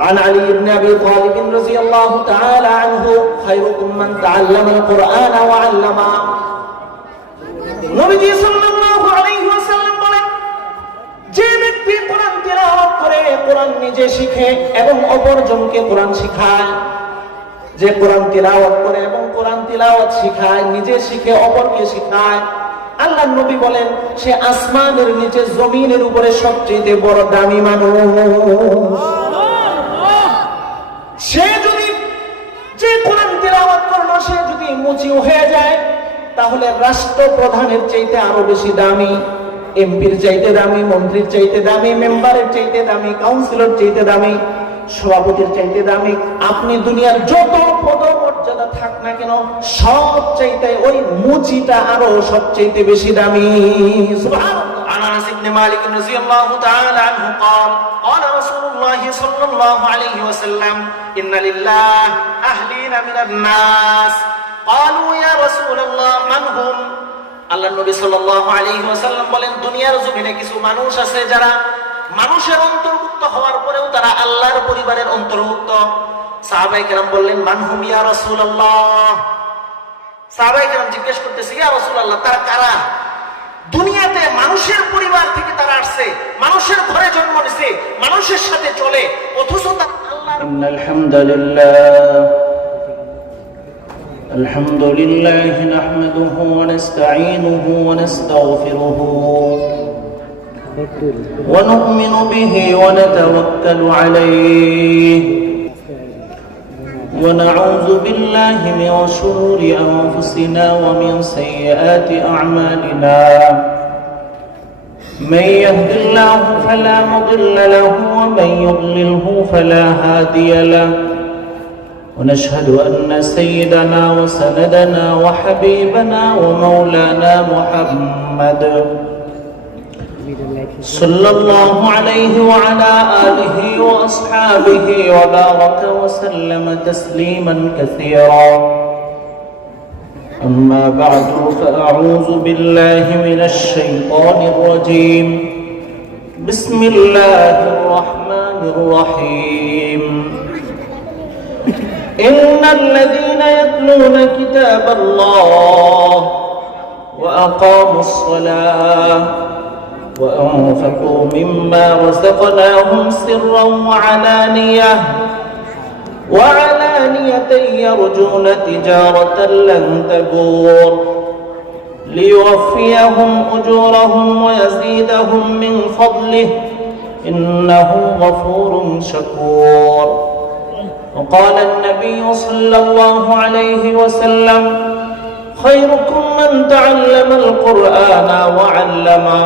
عن علي بن أبي طالب رضي الله تعالى عنه خيركم من تعلم القرآن وعلمه নবীজি সাল্লাল্লাহু আলাইহি ওয়াসাল্লাম বলেন, যে ব্যক্তি কোরআন তিলাওয়াত করে, কোরআন নিজে শিখে এবং অপরজনকে কোরআন শিখায়, যে কোরআন তিলাওয়াত করে এবং কোরআন তিলাওয়াত শিখায়, নিজে শিখে অপরকে শিখায়, আল্লাহর নবী বলেন সে আসমানের নিচে জমিনের উপরে সবচেয়ে বড় দামি মানুষ। সে যদি যে কোরআন তিলাওয়াত করলো সে যদি মুচি হয়ে যায় তাহলে রাষ্ট্রপ্রধানের চাইতে আরো বেশি দামি, এমপির চাইতে দামি, মন্ত্রীর চাইতে দামি, মেম্বারের চাইতে দামি, কাউন্সিলর চাইতে দামি, সভাপতির চাইতে দামি। আপনি দুনিয়ার যত পদমর্যাদা থাক না কেন সব চাইতে ওই মুচিটা আরো সবচাইতে বেশি দামি। সুবহানাল্লাহ। আনাস ইবনে মালিক রাদিয়াল্লাহু তাআলা আনহু قال قال رسول الله صلى الله عليه وسلم ان لله اهلين من الناس قالوا يا رسول الله من هم। আল্লাহর নবী সাল্লাল্লাহু আলাইহি ওয়াসাল্লাম বলেন, দুনিয়ার জমিনে কিছু মানুষ আছে যারা মানুষের অন্তর্ভুক্ত হওয়ার পরেও তারা আল্লাহর পরিবারের অন্তর্ভুক্ত। সাহাবায়ে কেরাম বললেন, মান হুম ইয়া রাসূলুল্লাহ। সাহাবায়ে কেরাম জিজ্ঞেস করতেছে, ইয়া রাসূলুল্লাহ তারা কারা? দুনিয়াতে মানুষের পরিবার থেকে তারা আসছে, মানুষের ঘরে জন্ম নিছে, মানুষের সাথে চলে, অথচ তারা আল্লাহর। ইন্নাল হামদুলিল্লাহ الحمد لله نحمده ونستعينه ونستغفره ونؤمن به ونتوكل عليه ونعوذ بالله من شرور أنفسنا ومن سيئات أعمالنا من يهد الله فلا مضل له ومن يضلله فلا هادي له ونشهد أن سيدنا وسندنا وحبيبنا ومولانا محمد صلى الله عليه وعلى آله وأصحابه وبارك وسلم تسليما كثيرا. أما بعد فأعوذ بالله من الشيطان الرجيم. بسم الله الرحمن الرحيم. إن الذين يتلون كتاب الله وأقاموا الصلاة وأنفقوا مما رزقناهم سرا وعلانية يرجون تجارة لن تبور ليوفيهم أجورهم ويزيدهم من فضله إنه غفور شكور. وقال النبي صلى الله عليه وسلم خيركم من تعلم القرآن وعلمه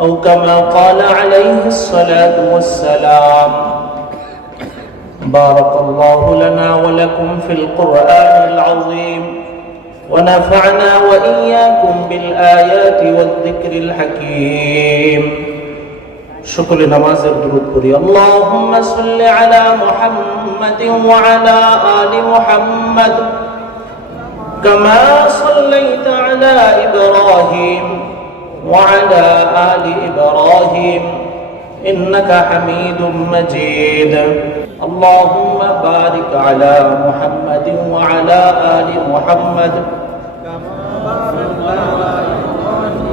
أو كما قال عليه الصلاة والسلام. بارك الله لنا ولكم في القرآن العظيم ونفعنا وإياكم بالآيات والذكر الحكيم. شكر نماز الدرود قري اللهم صل على محمد وعلى آل محمد كما صليت على إبراهيم وعلى آل إبراهيم إنك حميد مجيد. اللهم بارك على محمد وعلى آل محمد كما باركت على إبراهيم.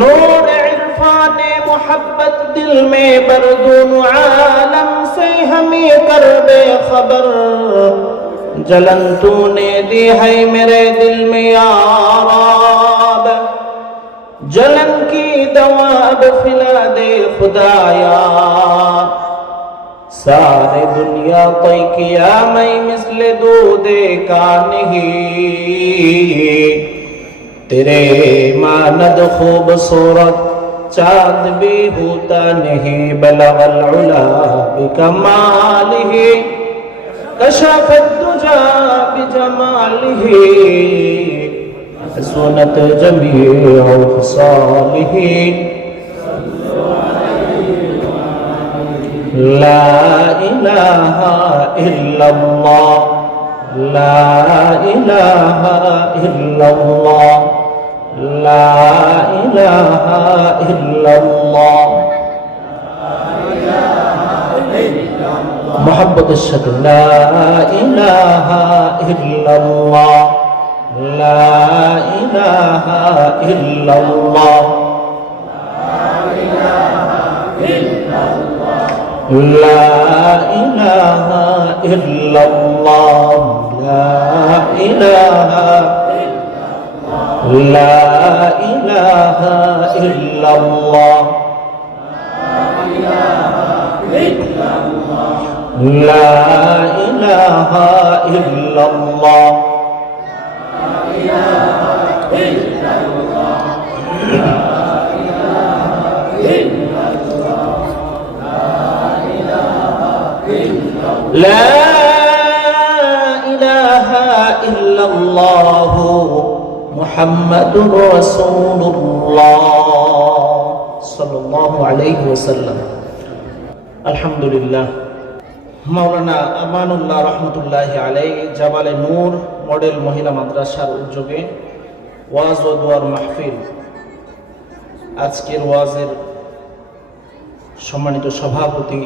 नूर इरफान मोहब्बत दिल में बरदून आलम से हमें कर बेखबर जलन तूने दी है मेरे दिल में याराब जलन की दवा अब फिला दे खुदाया सारे दुनिया तय किया मैं मिसले दूधे का नहीं तेरे मानद खूबसूरत चांद भी होता नहीं बलगल उला बिकमालिही कशफत दुजा बिजमालिही सुनत जमीअ खसालिही لا إله إلا الله লা ইলাহা ইল্লাল্লাহ, লা ইলাহা ইল্লাল্লাহ। মুহাব্বতের সাথে লা ইলাহা ইল্লাল্লাহ, লা ইলাহা ইল্লাল্লাহ, লা ইলাহা ইল্লাল্লাহ, লা ইলাহা ইল্লাল্লাহ, লা ইলাহা ইল্লাল্লাহ। লা ইলাহা ইল্লাল্লাহ মুহাম্মাদুর রাসূলুল্লাহ সাল্লাল্লাহু আলাইহি ওয়াসাল্লাম। আলহামদুলিল্লাহ। মাওলানা আমানুল্লাহ রহমতুল্লাহি আলাইহি জাবালে নূর মডেল মহিলা মাদ্রাসার উদ্যোগে ওয়াজ ও দোয়ার মাহফিল, আজকের ওয়াজের সম্মানিত সভাপতি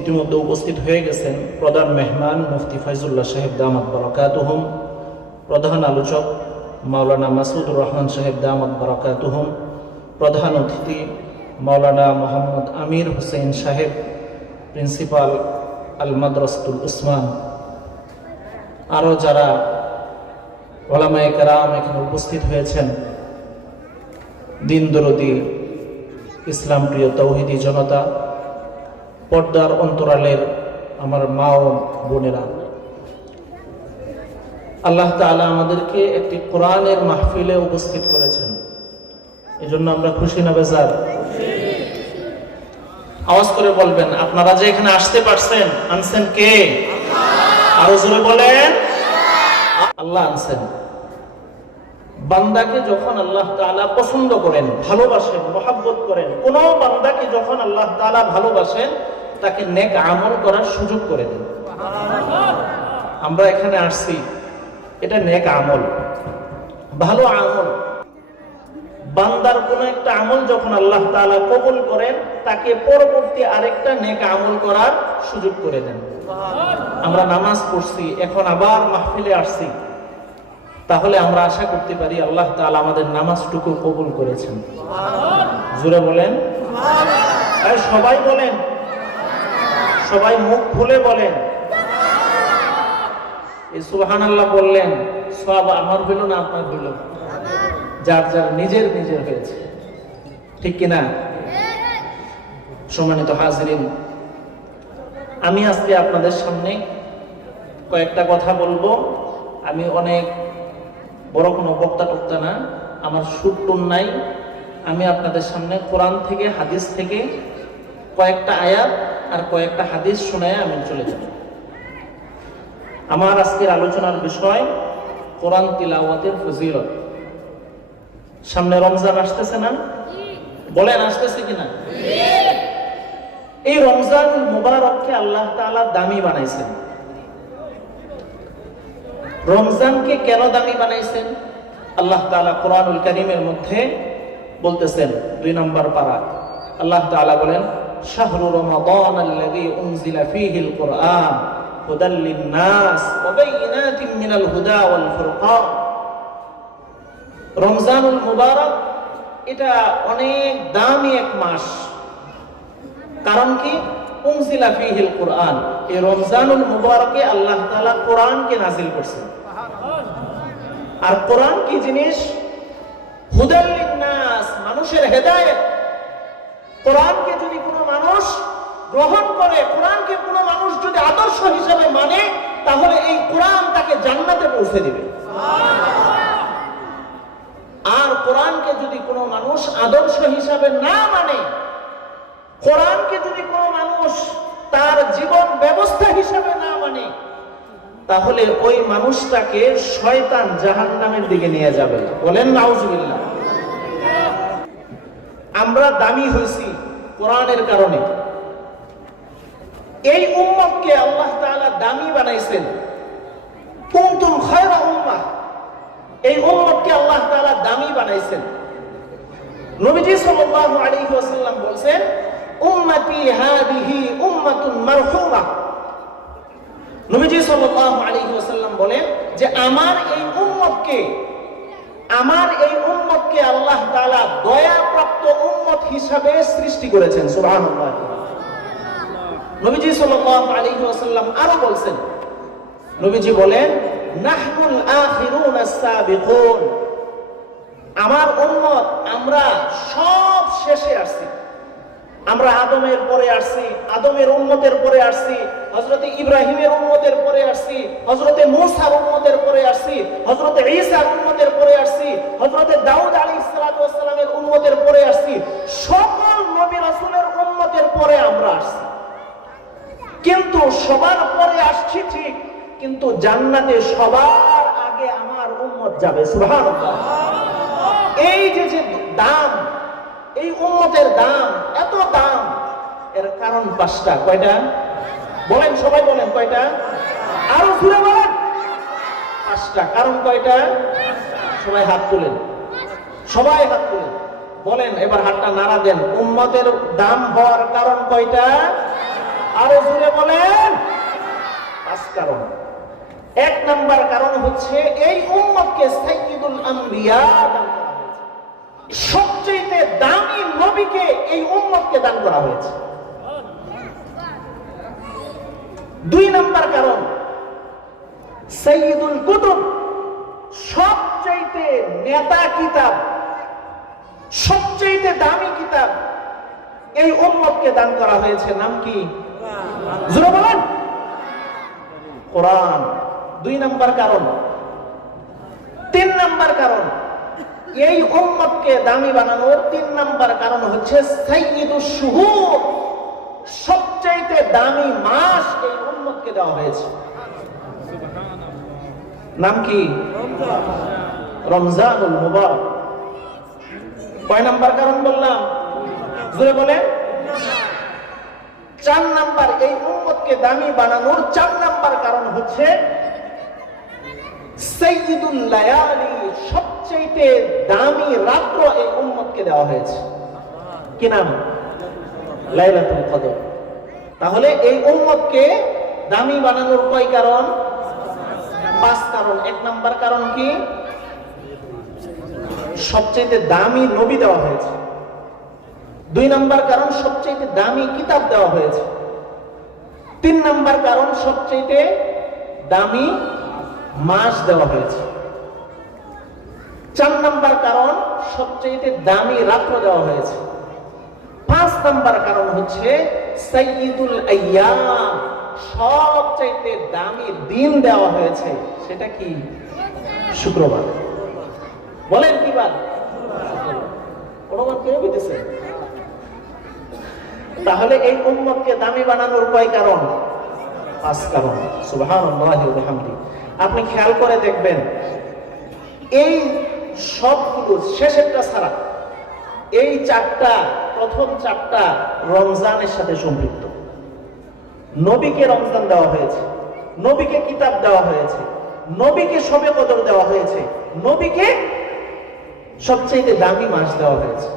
ইতিমধ্যে উপস্থিত হয়ে গেছেন প্রধান মেহমান মুফতি ফাইজুল্লাহ সাহেব দামাত বারাকাতুহুম, প্রধান আলোচক মাওলানা মাসুদুর রহমান সাহেব দামাত বারাকাতুহুম, প্রধান অতিথি মাওলানা মোহাম্মদ আমির হোসেন সাহেব, প্রিন্সিপাল আল মাদ্রাসাতুল উসমান, আরও যারা ওলামায়ে কেরাম এখানে উপস্থিত হয়েছেন, দিন দরদি ইসলাম প্রিয় তৌহিদি জনতা, পর্দার অন্তরালের আমার মা ও বোনেরা, আল্লাহ তাআলা আমাদেরকে একটি কোরআনের মাহফিলে উপস্থিত করেছেন। এজন্য আমরা খুশি না বেজার? আওয়াজ করে বলবেন, আপনারা যে এখানে আসতে পারছেন, আনছেন কে? আরো জোরে বলেন, আল্লাহ আনছেন। বান্দাকে যখন আল্লাহ তাআলা পছন্দ করেন, ভালোবাসেন, মহব্বত করেন, কোন বান্দাকে যখন আল্লাহ তাআলা ভালোবাসেন, তাকে নেক আমল করার সুযোগ করে দেন। আমরা এখানে আসছি, এটা নেক আমল, ভালো আমল। বান্দার কোন একটা আমল যখন আল্লাহ তাআলা কবুল করেন, তাকে পরবর্তী আরেকটা নেক আমল করার সুযোগ করে দেন। আমরা নামাজ পড়ছি, এখন আবার মাহফিলে আসছি, তাহলে আমরা আশা করতে পারি আল্লাহ তাআলা আমাদের নামাজটুকু কবুল করেছেন। জোরে বলেন, সবাই বলেন, সবাই মুখ খুলে বলেন। এই সুবহানাল্লাহ বললেন, সব আমার হইল না আপনার হইল? যার যার নিজের নিজের হয়েছে, ঠিক কিনা? সম্মানিত হাজিরিন, আমি আজকে আপনাদের সামনে কয়েকটা কথা বলবো। আমি অনেক বড় কোনো বক্তা টক্তা না, আমার সুরটুন নাই। আমি আপনাদের সামনে কোরআন থেকে, হাদিস থেকে কয়েকটা আয়াত আর কয়েকটা হাদিস শোনায় আমি চলে যাব। আমার আজকের আলোচনার বিষয় কোরআন তিলাওয়াতের ফজিলত। সামনে রমজান আসতেছে না? বলেন, আসতেছে কিনা? এই রমজান মুবারককে আল্লাহ তাআলা দামি বানাইছেন। রমজানকে কেন দামি বানাইছেন? আল্লাহ তাআলা কোরআনুল কারীমের মধ্যে বলতেছেন, 2 নম্বর পারা, আল্লাহ তাআলা বলেন, শাহরু রমাদানাল্লাযী উনজিলা ফীহিল কুরআন হুদাল লিন-নাস ওয়া বাইয়িনাতিন মিনাল হুদা ওয়াল ফুরকান। রমজানুল মুবারক এটা অনেক দামি এক মাস। কারণ কি? উনজিলা ফীহিল কুরআন, এই রমজানুল মুবারকে আল্লাহ তাআলা কোরআনকে নাযিল করেছেন। আর কোরআন কি জিনিস? হুদাল লিন-নাস, মানুষের হেদায়েত। কোরআনকে যদি কোনো মানুষ গ্রহণ করে, কোরআনকে কোনো মানুষ যদি আদর্শ হিসেবে মানে, তাহলে এই কোরআন তাকে জান্নাতে পৌঁছে দিবে। আর কোরআনকে যদি কোনো মানুষ আদর্শ হিসাবে না মানে, কোরআনকে যদি কোনো মানুষ তার জীবন ব্যবস্থা হিসাবে না মানে, তাহলে ওই মানুষটাকে শয়তান জাহান্নামের দিকে নিয়ে যাবে। বলেন নাউজুবিল্লাহ। আমরা দামি হয়েছি কোরআনের কারণে। এই উম্মতকে আল্লাহ তাআলা দামি বানাইছেন। কুনতুম খায়রা উম্মাহ, এই উম্মতকে আল্লাহ তাআলা দামি বানাইছেন। নবীজি সাল্লাল্লাহু আলাইহি ওয়াসাল্লাম বলেন, উম্মতি হাদিহি উম্মাতুন মারহুমা। নবীজি সাল্লাল্লাহু আলাইহি ওয়াসাল্লাম বলেন যে আমার এই উম্মতকে আল্লাহ তাআলা দয়াপ্রাপ্ত উম্মত হিসাবে সৃষ্টি করেছেন। সুবহানাল্লাহ। নবীজি সাল্লাল্লাহু আলাইহি ওয়াসাল্লাম আরো বলেন, নবীজি বলেন, নাহনুল আখিরুন আস-সাবিকুন, আমার উম্মত আমরা সব শেষে আসছি। আমরা আদমের পরে আসছি, আদমের উম্মতের পরে আসছি, হযরতে ইব্রাহিমের উম্মতের পরে আসছি, হযরতে মূসার উম্মতের পরে আসছি, হযরতে ঈসার উম্মতের পরে আসছি, হযরতে দাউদ আলাইহিস সালাতু ওয়াস সালামের উম্মতের পরে আসছি। সকল নবী রাসূলের উম্মতের পরে আমরা আসছি। কিন্তু সবার পরে আসছি ঠিক, কিন্তু জান্নাতে সবার আগে আমার উম্মত যাবে। সুবহানাল্লাহ। এই যে দাম, এই উম্মতের দাম, এত দাম, এর কারণ 5টা। কয়টা বলেন? সবাই বলেন কয়টা? আরো জোরে বলেন। 5টা। কারণ কয়টা? সবাই হাত তুলেন, সবাই হাত তুলেন, বলেন। এবার হাতটা নাড়া দেন। উম্মতের দাম হওয়ার কারণ কয়টা? আরো জোরে বলেন। 5 কারণ। 1 নাম্বার কারণ হচ্ছে এই উম্মতকে সাইয়্যিদুল আম্বিয়া দান করা হয়েছে। সবচেয়ে দামি নবীকে এই উম্মতকে দান করা হয়েছে। 2 নাম্বার কারণ, সাইয়্যিদুল কুতুব, সবচেয়ে নেতা কিতাব, সবচেয়ে দামি কিতাব এই উম্মতকে দান করা হয়েছে। নাম কি? জোরে বলেন। কোরআন। 2 নাম্বার কারণ। 3 নাম্বার কারণ, এই উম্মতকে দামি বানানোর 3 নাম্বার কারণ হচ্ছে সাইয়্যিদুশ শুহুর, সবচেয়ে দামি মাস এই উম্মতকে দেওয়া হয়েছে। নাম কি? রমজানুল মুবারক। কয় নাম্বার কারণ বললাম? জোরে বলেন। 4 নাম্বার, এই উম্মতকে দামি বানানোর 4 নাম্বার কারণ হচ্ছে সাইয়্যিদুল লায়ালি, সবচেয়ে দামি রাত্র এই উম্মতকে দেওয়া হয়েছে। কি নাম? লাইলাতুল কদর। তাহলে এই উম্মতকে দামি বানানোর কয় কারণ? 5 কারণ। 1 নাম্বার কারণ কি? সবচেয়ে দামি নবী দেওয়া হয়েছে। 2 নাম্বার কারণ, সবচেয়ে দামি কিতাব দেওয়া হয়েছে। 3 নাম্বার কারণ, সবচেয়ে দামি মাস দেওয়া হয়েছে। 4 নাম্বার কারণ, সবচেয়ে দামি রাত্র দেওয়া হয়েছে। 5 নাম্বার কারণ হচ্ছে সাইয়্যিদুল আইয়াম, সবচেয়ে দামি দিন দেওয়া হয়েছে। সেটা কি? শুক্রবার। বলেন কি বার? কে বুঝতেছে? তাহলে এই উম্মতকে দামি বানানোর কয় কারণ? 5 কারণ। সুবহানাল্লাহি ওয়া বিহামদিহি। আপনি খেয়াল করে দেখবেন, এই সবগুলো শেষেরটা ছাড়া এই 4টা, প্রথম 4টা রমজানের সাথে সম্পৃক্ত। নবীকে রমজান দেওয়া হয়েছে, নবীকে কিতাব দেওয়া হয়েছে, নবীকে শবে কদর দেওয়া হয়েছে, নবীকে সবচেয়ে দামি মাস দেওয়া হয়েছে।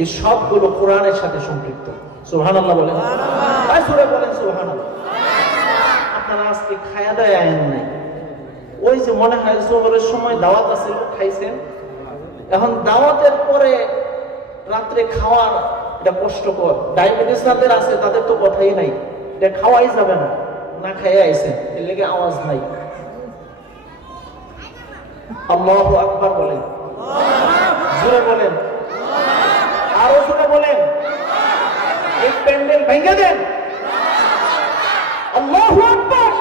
এই সবগুলো কোরআনের সাথে সম্পৃক্ত। সুবহানাল্লাহ বলেন। সুরে বলেন সুবহানাল্লাহ। আপনারা আজকে খায়া দেয় আইন নাই। ওই যে মনে হয় জোহরের সময় দাওয়াত আছে, খাইছেন, এখন দাওয়াতের পরে রাত্রে খাওয়ার এটা কষ্টকর। ডায়াবেটিস যাদের আছে তাদের তো কথাই নাই, এটা খাওয়াই যাবে না, না খাইয়ে আইছেন, এর লেগে আওয়াজ নাই। আল্লাহু আকবার বলেন, জোরে বলেন, আরো জোরে বলেন। এই প্যান্ডেল ভেঙে দেন। আল্লাহু আকবার।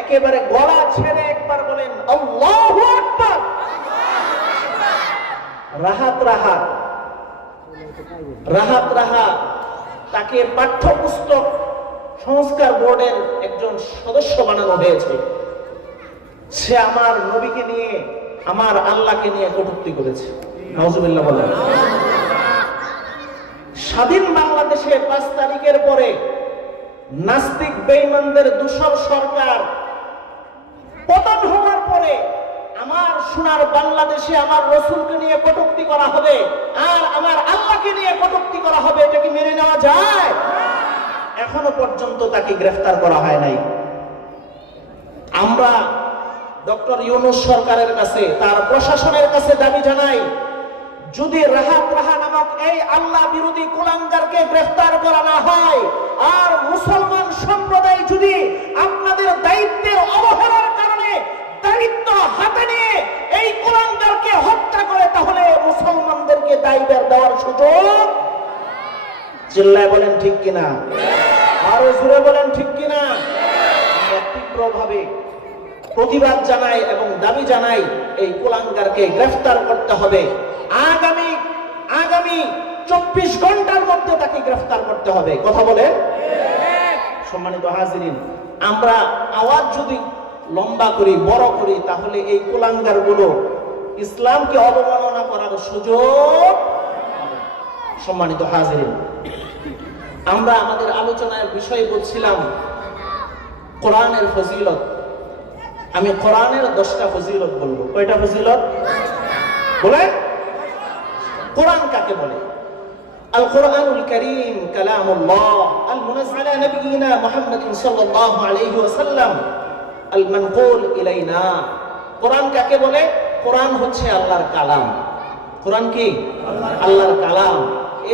একেবারে গলা ছেড়ে একবার বলেন আল্লাহু আকবার। রাহাত রাহাত রাহাত রাহাত তাকে পাঠ্যপুস্তক সংস্কার বোর্ডের একজন সদস্য বানানো হয়েছে। সে আমার নবীকে নিয়ে, আমার আল্লাহকে নিয়ে কটূক্তি করেছে। নাউজুবিল্লাহ বলেন। স্বাধীন বাংলাদেশে 5 তারিখের পরে নাস্তিক বেঈমানদের দূষর সরকার পতন হওয়ার পরে আমার সোনার বাংলাদেশে আমার রসুলকে নিয়ে কটূক্তি করা হবে আর আমার আল্লাহকে নিয়ে কটূক্তি করা হবে, এটা কি মেনে নেওয়া যায়? এখনো পর্যন্ত তাকে গ্রেফতার করা হয় নাই। আমরা ডক্টর ইউনূস সরকারের কাছে, তার প্রশাসনের কাছে দাবি জানাই, যদি রাহাত রাহা নামক এই আল্লাহ বিরোধী কুলাঙ্গারকে গ্রেফতার করা না হয় আর মুসলমান সম্প্রদায় যদি আপনাদের দায়িত্বের অবহেলার কারণে দায়িত্ব হাতে নিয়ে এই কুলাঙ্গারকে হত্যা করে, তাহলে মুসলমানদেরকে দায়িত্ব দেওয়ার সুযোগ, চিল্লায় বলেন ঠিক কিনা, আরো জোরে বলেন ঠিক কিনা। আমরা তীব্রভাবে প্রতিবাদ জানাই এবং দাবি জানাই এই কুলাঙ্গারকে গ্রেফতার করতে হবে। আগামী 24 ঘন্টার মধ্যে তাকে গ্রেফতার করতে হবে। কথা বলে সম্মানিত হাজিরিন, আমরা আওয়াজ যদি লম্বা করি, বড় করি, তাহলে এই কুলাঙ্গার গুলো ইসলামকে অবমাননা করার সুযোগ। সম্মানিত হাজিরিন, আমরা আমাদের আলোচনার বিষয় বলছিলাম কোরআনের ফজিলত। আমি কোরআনের 10টা ফজিলত বলবো। কয়টা ফজিলত বলে? কোরআন কাকে বলে? আল কোরআনুল কারীম কালামুল্লাহ আল মুনাজ্জাল আলা নবিয়িনা মুহাম্মাদিন সাল্লাল্লাহু আলাইহি ওয়াসাল্লাম আল মানকুল ইলাইনা। কোরআন কাকে বলে? কোরআন হচ্ছে আল্লাহর কালাম। কোরআন কি? আল্লাহর কালাম।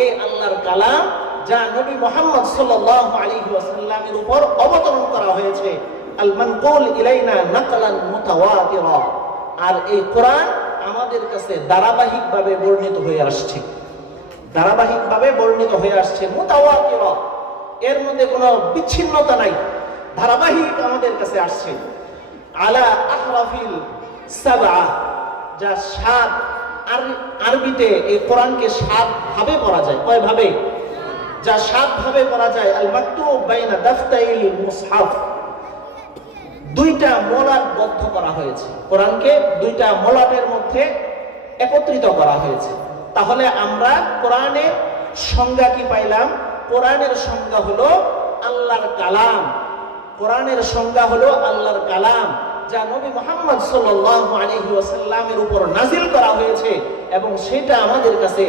এই আল্লাহর কালাম যা নবী মুহাম্মদ সাল্লাল্লাহু আলাইহি ওয়াসাল্লামের উপর অবতরণ করা হয়েছে। আল মানকুল ইলাইনা নাকলান মুতাওয়াতিরা। আর এই কোরআন আমাদের কাছে ধারাবাহিকভাবে বর্ণিত হয়ে আসছে, ধারাবাহিকভাবে বর্ণিত হয়ে আসছে। মুতাওয়াতিরা, এর মধ্যে কোনো বিচ্ছিন্নতা নাই, ধারাবাহিক আমাদের কাছে আসছে। আলা আহরাফিল সাবআ, যা 7, আরবিতে এই কোরআনকে 7 ভাবে পড়া যায়। কয় ভাবে? যা 7 ভাবে পড়া যায়। আল মাকতুব বাইনা দাফতাইল মুসহাফ, 2টা মলাট বদ্ধ করা হয়েছে। কোরআনকে 2টা মলাটের মধ্যে একত্রিত করা হয়েছে। তাহলে আমরা কোরআনের সংজ্ঞা কি পাইলাম? কোরআনের সংজ্ঞা হলো আল্লাহর কালাম। কোরআনের সংজ্ঞা হলো আল্লাহর কালাম, যা নবী মুহাম্মদ সাল্লাল্লাহু আলাইহি ওয়াসাল্লামের উপর নাজিল করা হয়েছে এবং সেটা আমাদের কাছে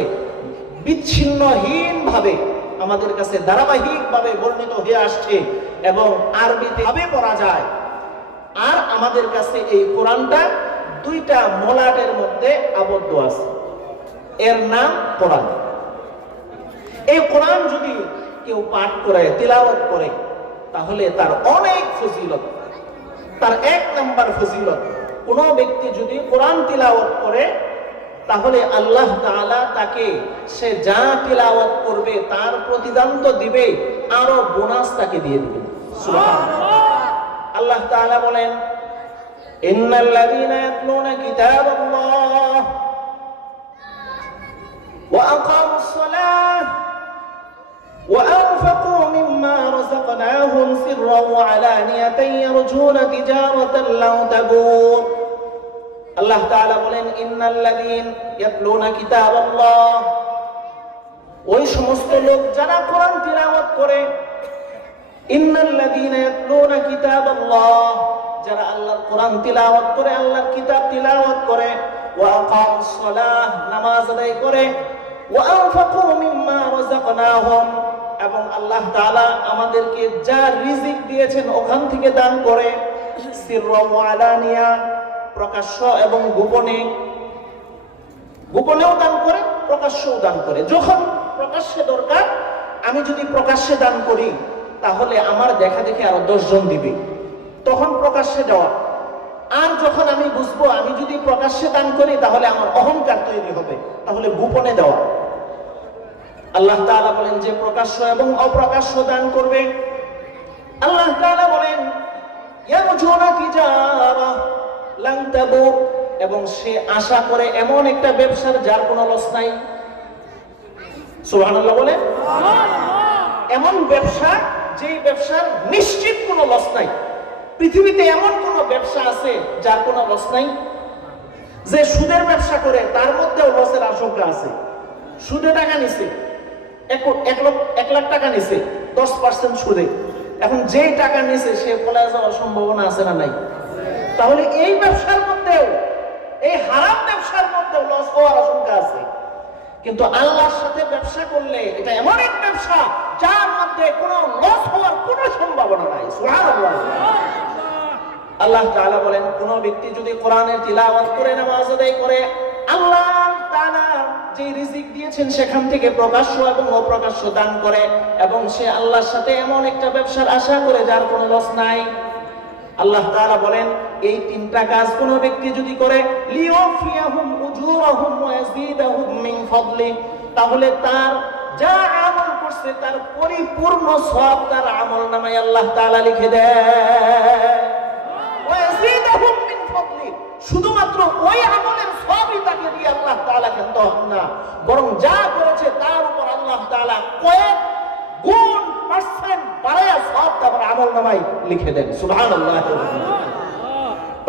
বিচ্ছিন্নহীনভাবে, আমাদের কাছে ধারাবাহিকভাবে বর্ণিত হয়ে আসছে এবং আরবিতে ভাবে পড়া যায়। আর আমাদের কাছে এই কোরআনটা 2টা মলাটের মধ্যে আবদ্ধ আছে, এর নাম কোরআন। এই কোরআন যদি কেউ পাঠ করে, তিলাওয়াত করে, তাহলে তার অনেক ফজিলত। তার 1 নাম্বার ফজিলত, কোন ব্যক্তি যদি কোরআন তিলাওয়াত করে, তাহলে আল্লাহ তাআলা তাকে সে যা তিলাওয়াত করবে তার প্রতিদান তো দিবে, আরো বোনাস তাকে দিয়ে দিবেন। সুবহানাল্লাহ। আল্লাহ তাআলা বলেন, ইন্নাল্লাযীনা ইয়াতলুনা কিতাবাল্লাহ ওয়া আকামুস সালাহ ওয়া আনফাকু মিম্মা রাযাকনাহুম সিররান ওয়া আলানিয়াতান ইয়ারজুনা তিজারাতান লান তাবুর। আল্লাহ তাআলা বলেন, ইন্নাল্লাযীনা ইয়াতলুনা কিতাবাল্লাহ, ওই সমস্ত লোক যারা কোরআন তিলাওয়াত করে। ইন্নাল্লাযীনা ইয়াতলুনা কিতাবাল্লাহ, যারা আল্লাহর কোরআন তিলাওয়াত করে, আল্লাহর কিতাব তিলাওয়াত করে। ওয়া আকামুস সালাহ, নামাজ আদায় করে। ওয়া আনফাকু মিম্মা রাযাকনাহুম, এবং আল্লাহ তাআলা আমাদেরকে যা রিজিক দিয়েছেন ওখান থেকে দান করে। সিররান ওয়া আলানিয়া, প্রকাশ্য এবং গোপনে, গোপনেও দান করে, প্রকাশ্যেও দান করে। যখন প্রকাশ্যে দরকার, আমি যদি প্রকাশ্যে দান করি তাহলে আমার দেখা দেখে আরো 10 জন দিবে, তখন প্রকাশ্যে দেওয়া। আর যখন আমি বুঝবো আমি যদি প্রকাশ্যে দান করি তাহলে আমার অহংকার তৈরি হবে, তাহলে গোপনে দেওয়া। আল্লাহ তাআলা বলেন যে প্রকাশ্য এবং অপ্রকাশ্য দান করবে। আল্লাহ তাআলা বলেন, ইয়ারজুনা তিজারা লান তাবুর, এবং সে আশা করে এমন একটা ব্যবসার যার কোনো লস নাই। সুবহানাল্লাহ বলে, এমন ব্যবসা যে ব্যবসার নিশ্চিত কোনো লস নাই। পৃথিবীতে এমন কোন ব্যবসা আছে যার কোনো লস নাই? যে সুদের ব্যবসা করে তার মধ্যেও লসের আশঙ্কা আছে। সুদে টাকা নিছে, 1 লাখ টাকা নিছে, 10% সুদে, এখন যে টাকা নিছে সে পলায় যাওয়ার সম্ভাবনা আছে না নাই? তাহলে এই ব্যবসার মধ্যেও, এই হারাম ব্যবসার মধ্যেও লস হওয়ার আশঙ্কা আছে। কিন্তু আল্লাহর সাথে ব্যবসা করলে এটা এমন এক ব্যবসা যার মধ্যে কোনো লস হওয়ার কোনো সম্ভাবনা নাই। সুবহানাল্লাহ। আল্লাহ তাআলা বলেন, কোন ব্যক্তি যদি কোরআনের তিলাওয়াত করে নামাজ আদায় করে, আল্লাহ তাআলা যে রিজিক দিয়েছেন সেখান থেকে প্রকাশ্য এবং অপ্রকাশ্য দান করে, এবং সে আল্লাহর সাথে এমন একটা ব্যবসার আশা করে যার কোনো লস নাই, আল্লাহ তাআলা বলেন এই তিনটা কাজ কোন ব্যক্তি যদি করে, লিওফিয়াহুম উজুরাহুম ওয়া ইয়াজিদাহুম মিন ফাদলি, তাহলে তার যা আমল করছে তার পরিপূর্ণ সওয়াব তার আমলনামায় আল্লাহ তাআলা লিখে দেয়। ওয়া ইয়াজিদাহুম মিন ফাদলি, শুধুমাত্র ওই আমলের সওয়াবই তাকে দিয়ে আল্লাহ তাআলা কিন্তু না, বরং যা করেছে তার উপর আল্লাহ তাআলা কয়েক গুণ পার্সেন্ট বাড়ায়া সওয়াব তার আমলনামায় লিখে দেন। সুবহানাল্লাহ।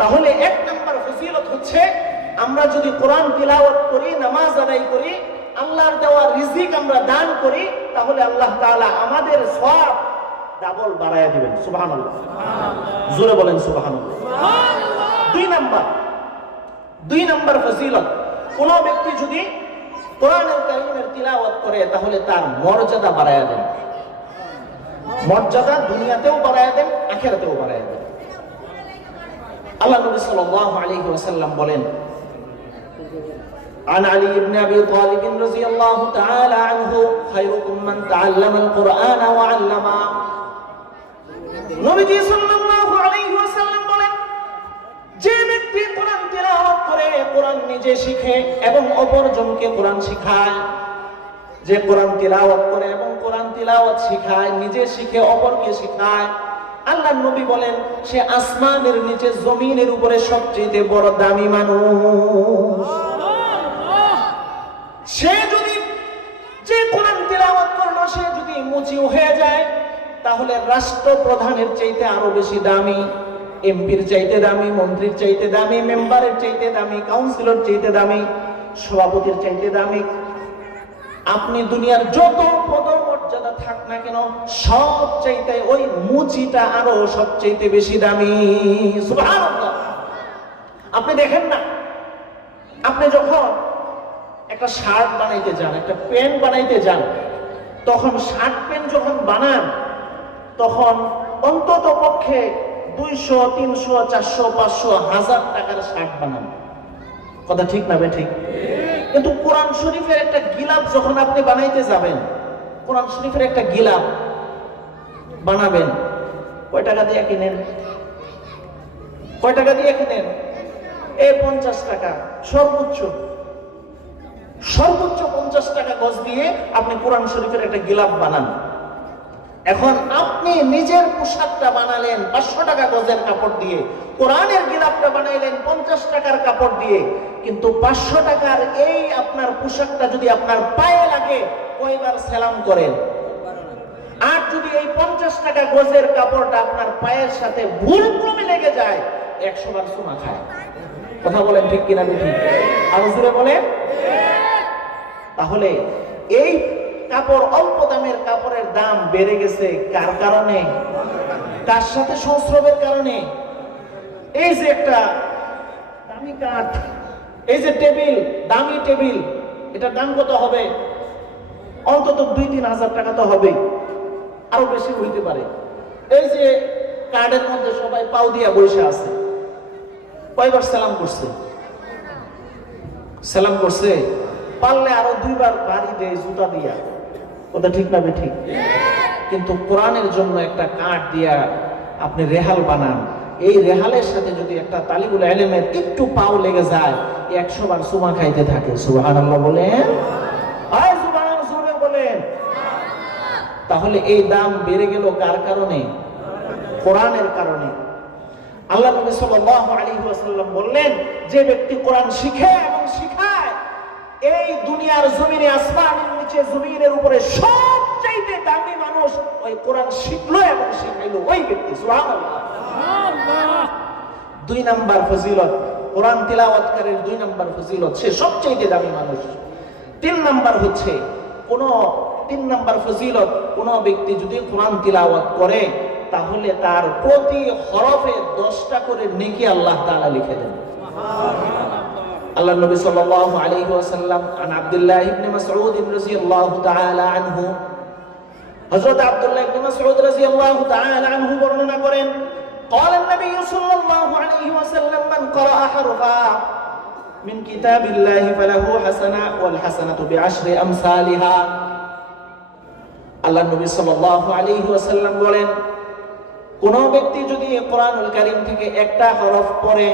তাহলে এক নাম্বার ফজিলত হচ্ছে, আমরা যদি কোরআন তিলাওয়াত করি, নামাজ আদায় করি, আল্লাহর দেওয়া রিজিক আমরা দান করি, তাহলে আল্লাহ তাআলা আমাদের সওয়াব ডাবল বাড়ায়া দিবেন। সুবহানাল্লাহ। জোরে বলেন সুবহানাল্লাহ। দুই নাম্বার ফজিলত, কোন ব্যক্তি যদি কোরআনুল কারীমের তিলাওয়াত করে তাহলে তার মর্যাদা বাড়ায়া দেন। মর্যাদা দুনিয়াতেও বাড়ায়া দেন, আখিরাতেও বাড়ায়া দেন। আল্লাহ নবী সাল্লাল্লাহু আলাইহি ওয়াসাল্লাম বলেন, عن علي بن ابي طالب رضي الله تعالى عنه خيركم من تعلم القرآن وعلمه। নবী সাল্লাল্লাহু আলাইহি ওয়াসাল্লাম বলেন, যে ব্যক্তি কোরআন তিলাওয়াত করে, কোরআন নিজে শিখে এবং অপরজনকে কোরআন শিখায়, যে কোরআন তিলাওয়াত করে এবং কোরআন তিলাওয়াত শিখায়, নিজে শিখে অপরকে শিখায়, আল্লাহর নবী বলেন সে আসমানের নিচে জমিনের উপরে সবচেয়ে বড় দামি মানুষ। সে যদি, যে কোরআন তিলাওয়াত করলো সে যদি মুচিও হয়ে যায়, তাহলে রাষ্ট্রপ্রধানের চাইতে আরো বেশি দামি, এমপির চাইতে দামি, মন্ত্রীর চাইতে দামি, মেম্বারের চাইতে দামি, কাউন্সিলর চাইতে দামি, সভাপতির চাইতে দামি। আপনি দুনিয়ার যত পদমর্যাদা থাক না কেন, সব চাইতে ওই মুচিটা আরো সবচাইতে বেশি দামি। সুবহানাল্লাহ। আপনি দেখেন না, আপনি যখন একটা শার্ট বানাইতে যান, একটা প্যান্ট বানাইতে যান, তখন শার্ট প্যান্ট যখন বানান তখন অন্তত পক্ষে 200, 300, 400, 500, 1000 টাকার শার্ট বানান। কথা ঠিক না বে ঠিক? কিন্তু কোরআন শরীফের একটা গিলাপ যখন আপনি বানাইতে যাবেন, কোরআন শরীফের একটা গিলাপ বানাবেন, কয় টাকা দিয়ে কিনেন? কয় টাকা দিয়ে কিনেন? 50 টাকা, সর্বোচ্চ 50 টাকা গজ দিয়ে আপনি কোরআন শরীফের একটা গিলাপ বানান। এখন আপনি নিজের পোশাকটা বানালেন 500 টাকা গজের কাপড় দিয়ে, কোরআনের গিলাপটা বানাইলেন 50 টাকার কাপড় দিয়ে, কিন্তু 500 টাকার এই আপনার পোশাকটা যদি আপনার পায়ে লাগে কয়বার সালাম করেন? আর যদি এই 50 টাকা গজের কাপড়টা আপনার পায়ের সাথে ভুলক্রমে লেগে যায় 100 বার চুমা খায়। কথা বলেন ঠিক কিনা? ঠিক। আর জোরে বলেন। তাহলে এই কাপড়, অল্প দামের কাপড়ের দাম বেড়ে গেছে কার কারণে? কার সাথে সংস্রবের কারণে? এই যে একটা দামি কাঠ, এই যে টেবিল, দামি টেবিল, এটার দাম কত হবে? অন্তত 2-3 হাজার টাকা তো হবে, আরো বেশি হইতে পারে। এই যে কার্ডের মধ্যে সবাই পাও দিয়া বসে আছে, কয়বার সালাম করছে? সালাম করছে, পারলে আরো 2 বার বাড়ি দেয় জুতা দিয়া। কথা ঠিক না? ঠিক। কিন্তু কোরআনের জন্য একটা কাঠ দিয়া আপনি রেহাল বানান, এই রেহালের সাথে যদি একটা তালিবুল ইলমের একটু পাও লেগে যায় 100 বার চুমা খাইতে থাকে। সুবহানাল্লাহ বলেন। আর সুবহান জোরে বলেন। তাহলে এই দাম বেড়ে গেল কার কারণে? কোরআনের কারণে। আল্লাহ নবী সাল্লাল্লাহু আলাইহি ওয়াসাল্লাম বললেন, যে ব্যক্তি কোরআন শিখে এবং শিখায়, এই দুনিয়ার জমিনে, আসমানের নিচে, জমিনের উপরে সবচাইতে দামি মানুষ ওই কোরআন শিখলো এবং শিখাইলো ওই ব্যক্তি। সুবহানাল্লাহ। 2 নাম্বার ফজিলত, কোরআন তিলাওয়াতকারীর 2 নাম্বার ফজিলত, সে সবচাইতে দামি মানুষ। 3 নাম্বার হচ্ছে, 3 নাম্বার ফজিলত, কোন ব্যক্তি যদি কোরআন তিলাওয়াত করে তাহলে তার প্রতি হরফে 10টা করে নেকি আল্লাহ তাআলা লিখে দেন। আল্লাহ নবী সাল্লাল্লাহু আলাইহি ওয়াসাল্লাম আন আব্দুল্লাহ ইবনে মাসউদ রাদিয়াল্লাহু তাআলা আনহু, হযরত আব্দুল্লাহ ইবনে মাসউদ রাদিয়াল্লাহু তাআলা আনহু বর্ণনা করেন, قال النبي صلى الله عليه وسلم من قرأ حرفا من كتاب الله فله حسنة والحسنة بعشر أمثالها। আল্লাহ নবী সাল্লাল্লাহু আলাইহি ওয়াসাল্লাম বলেন, কোন ব্যক্তি যদি কোরআনুল কারীম থেকে একটা হরফ পড়ে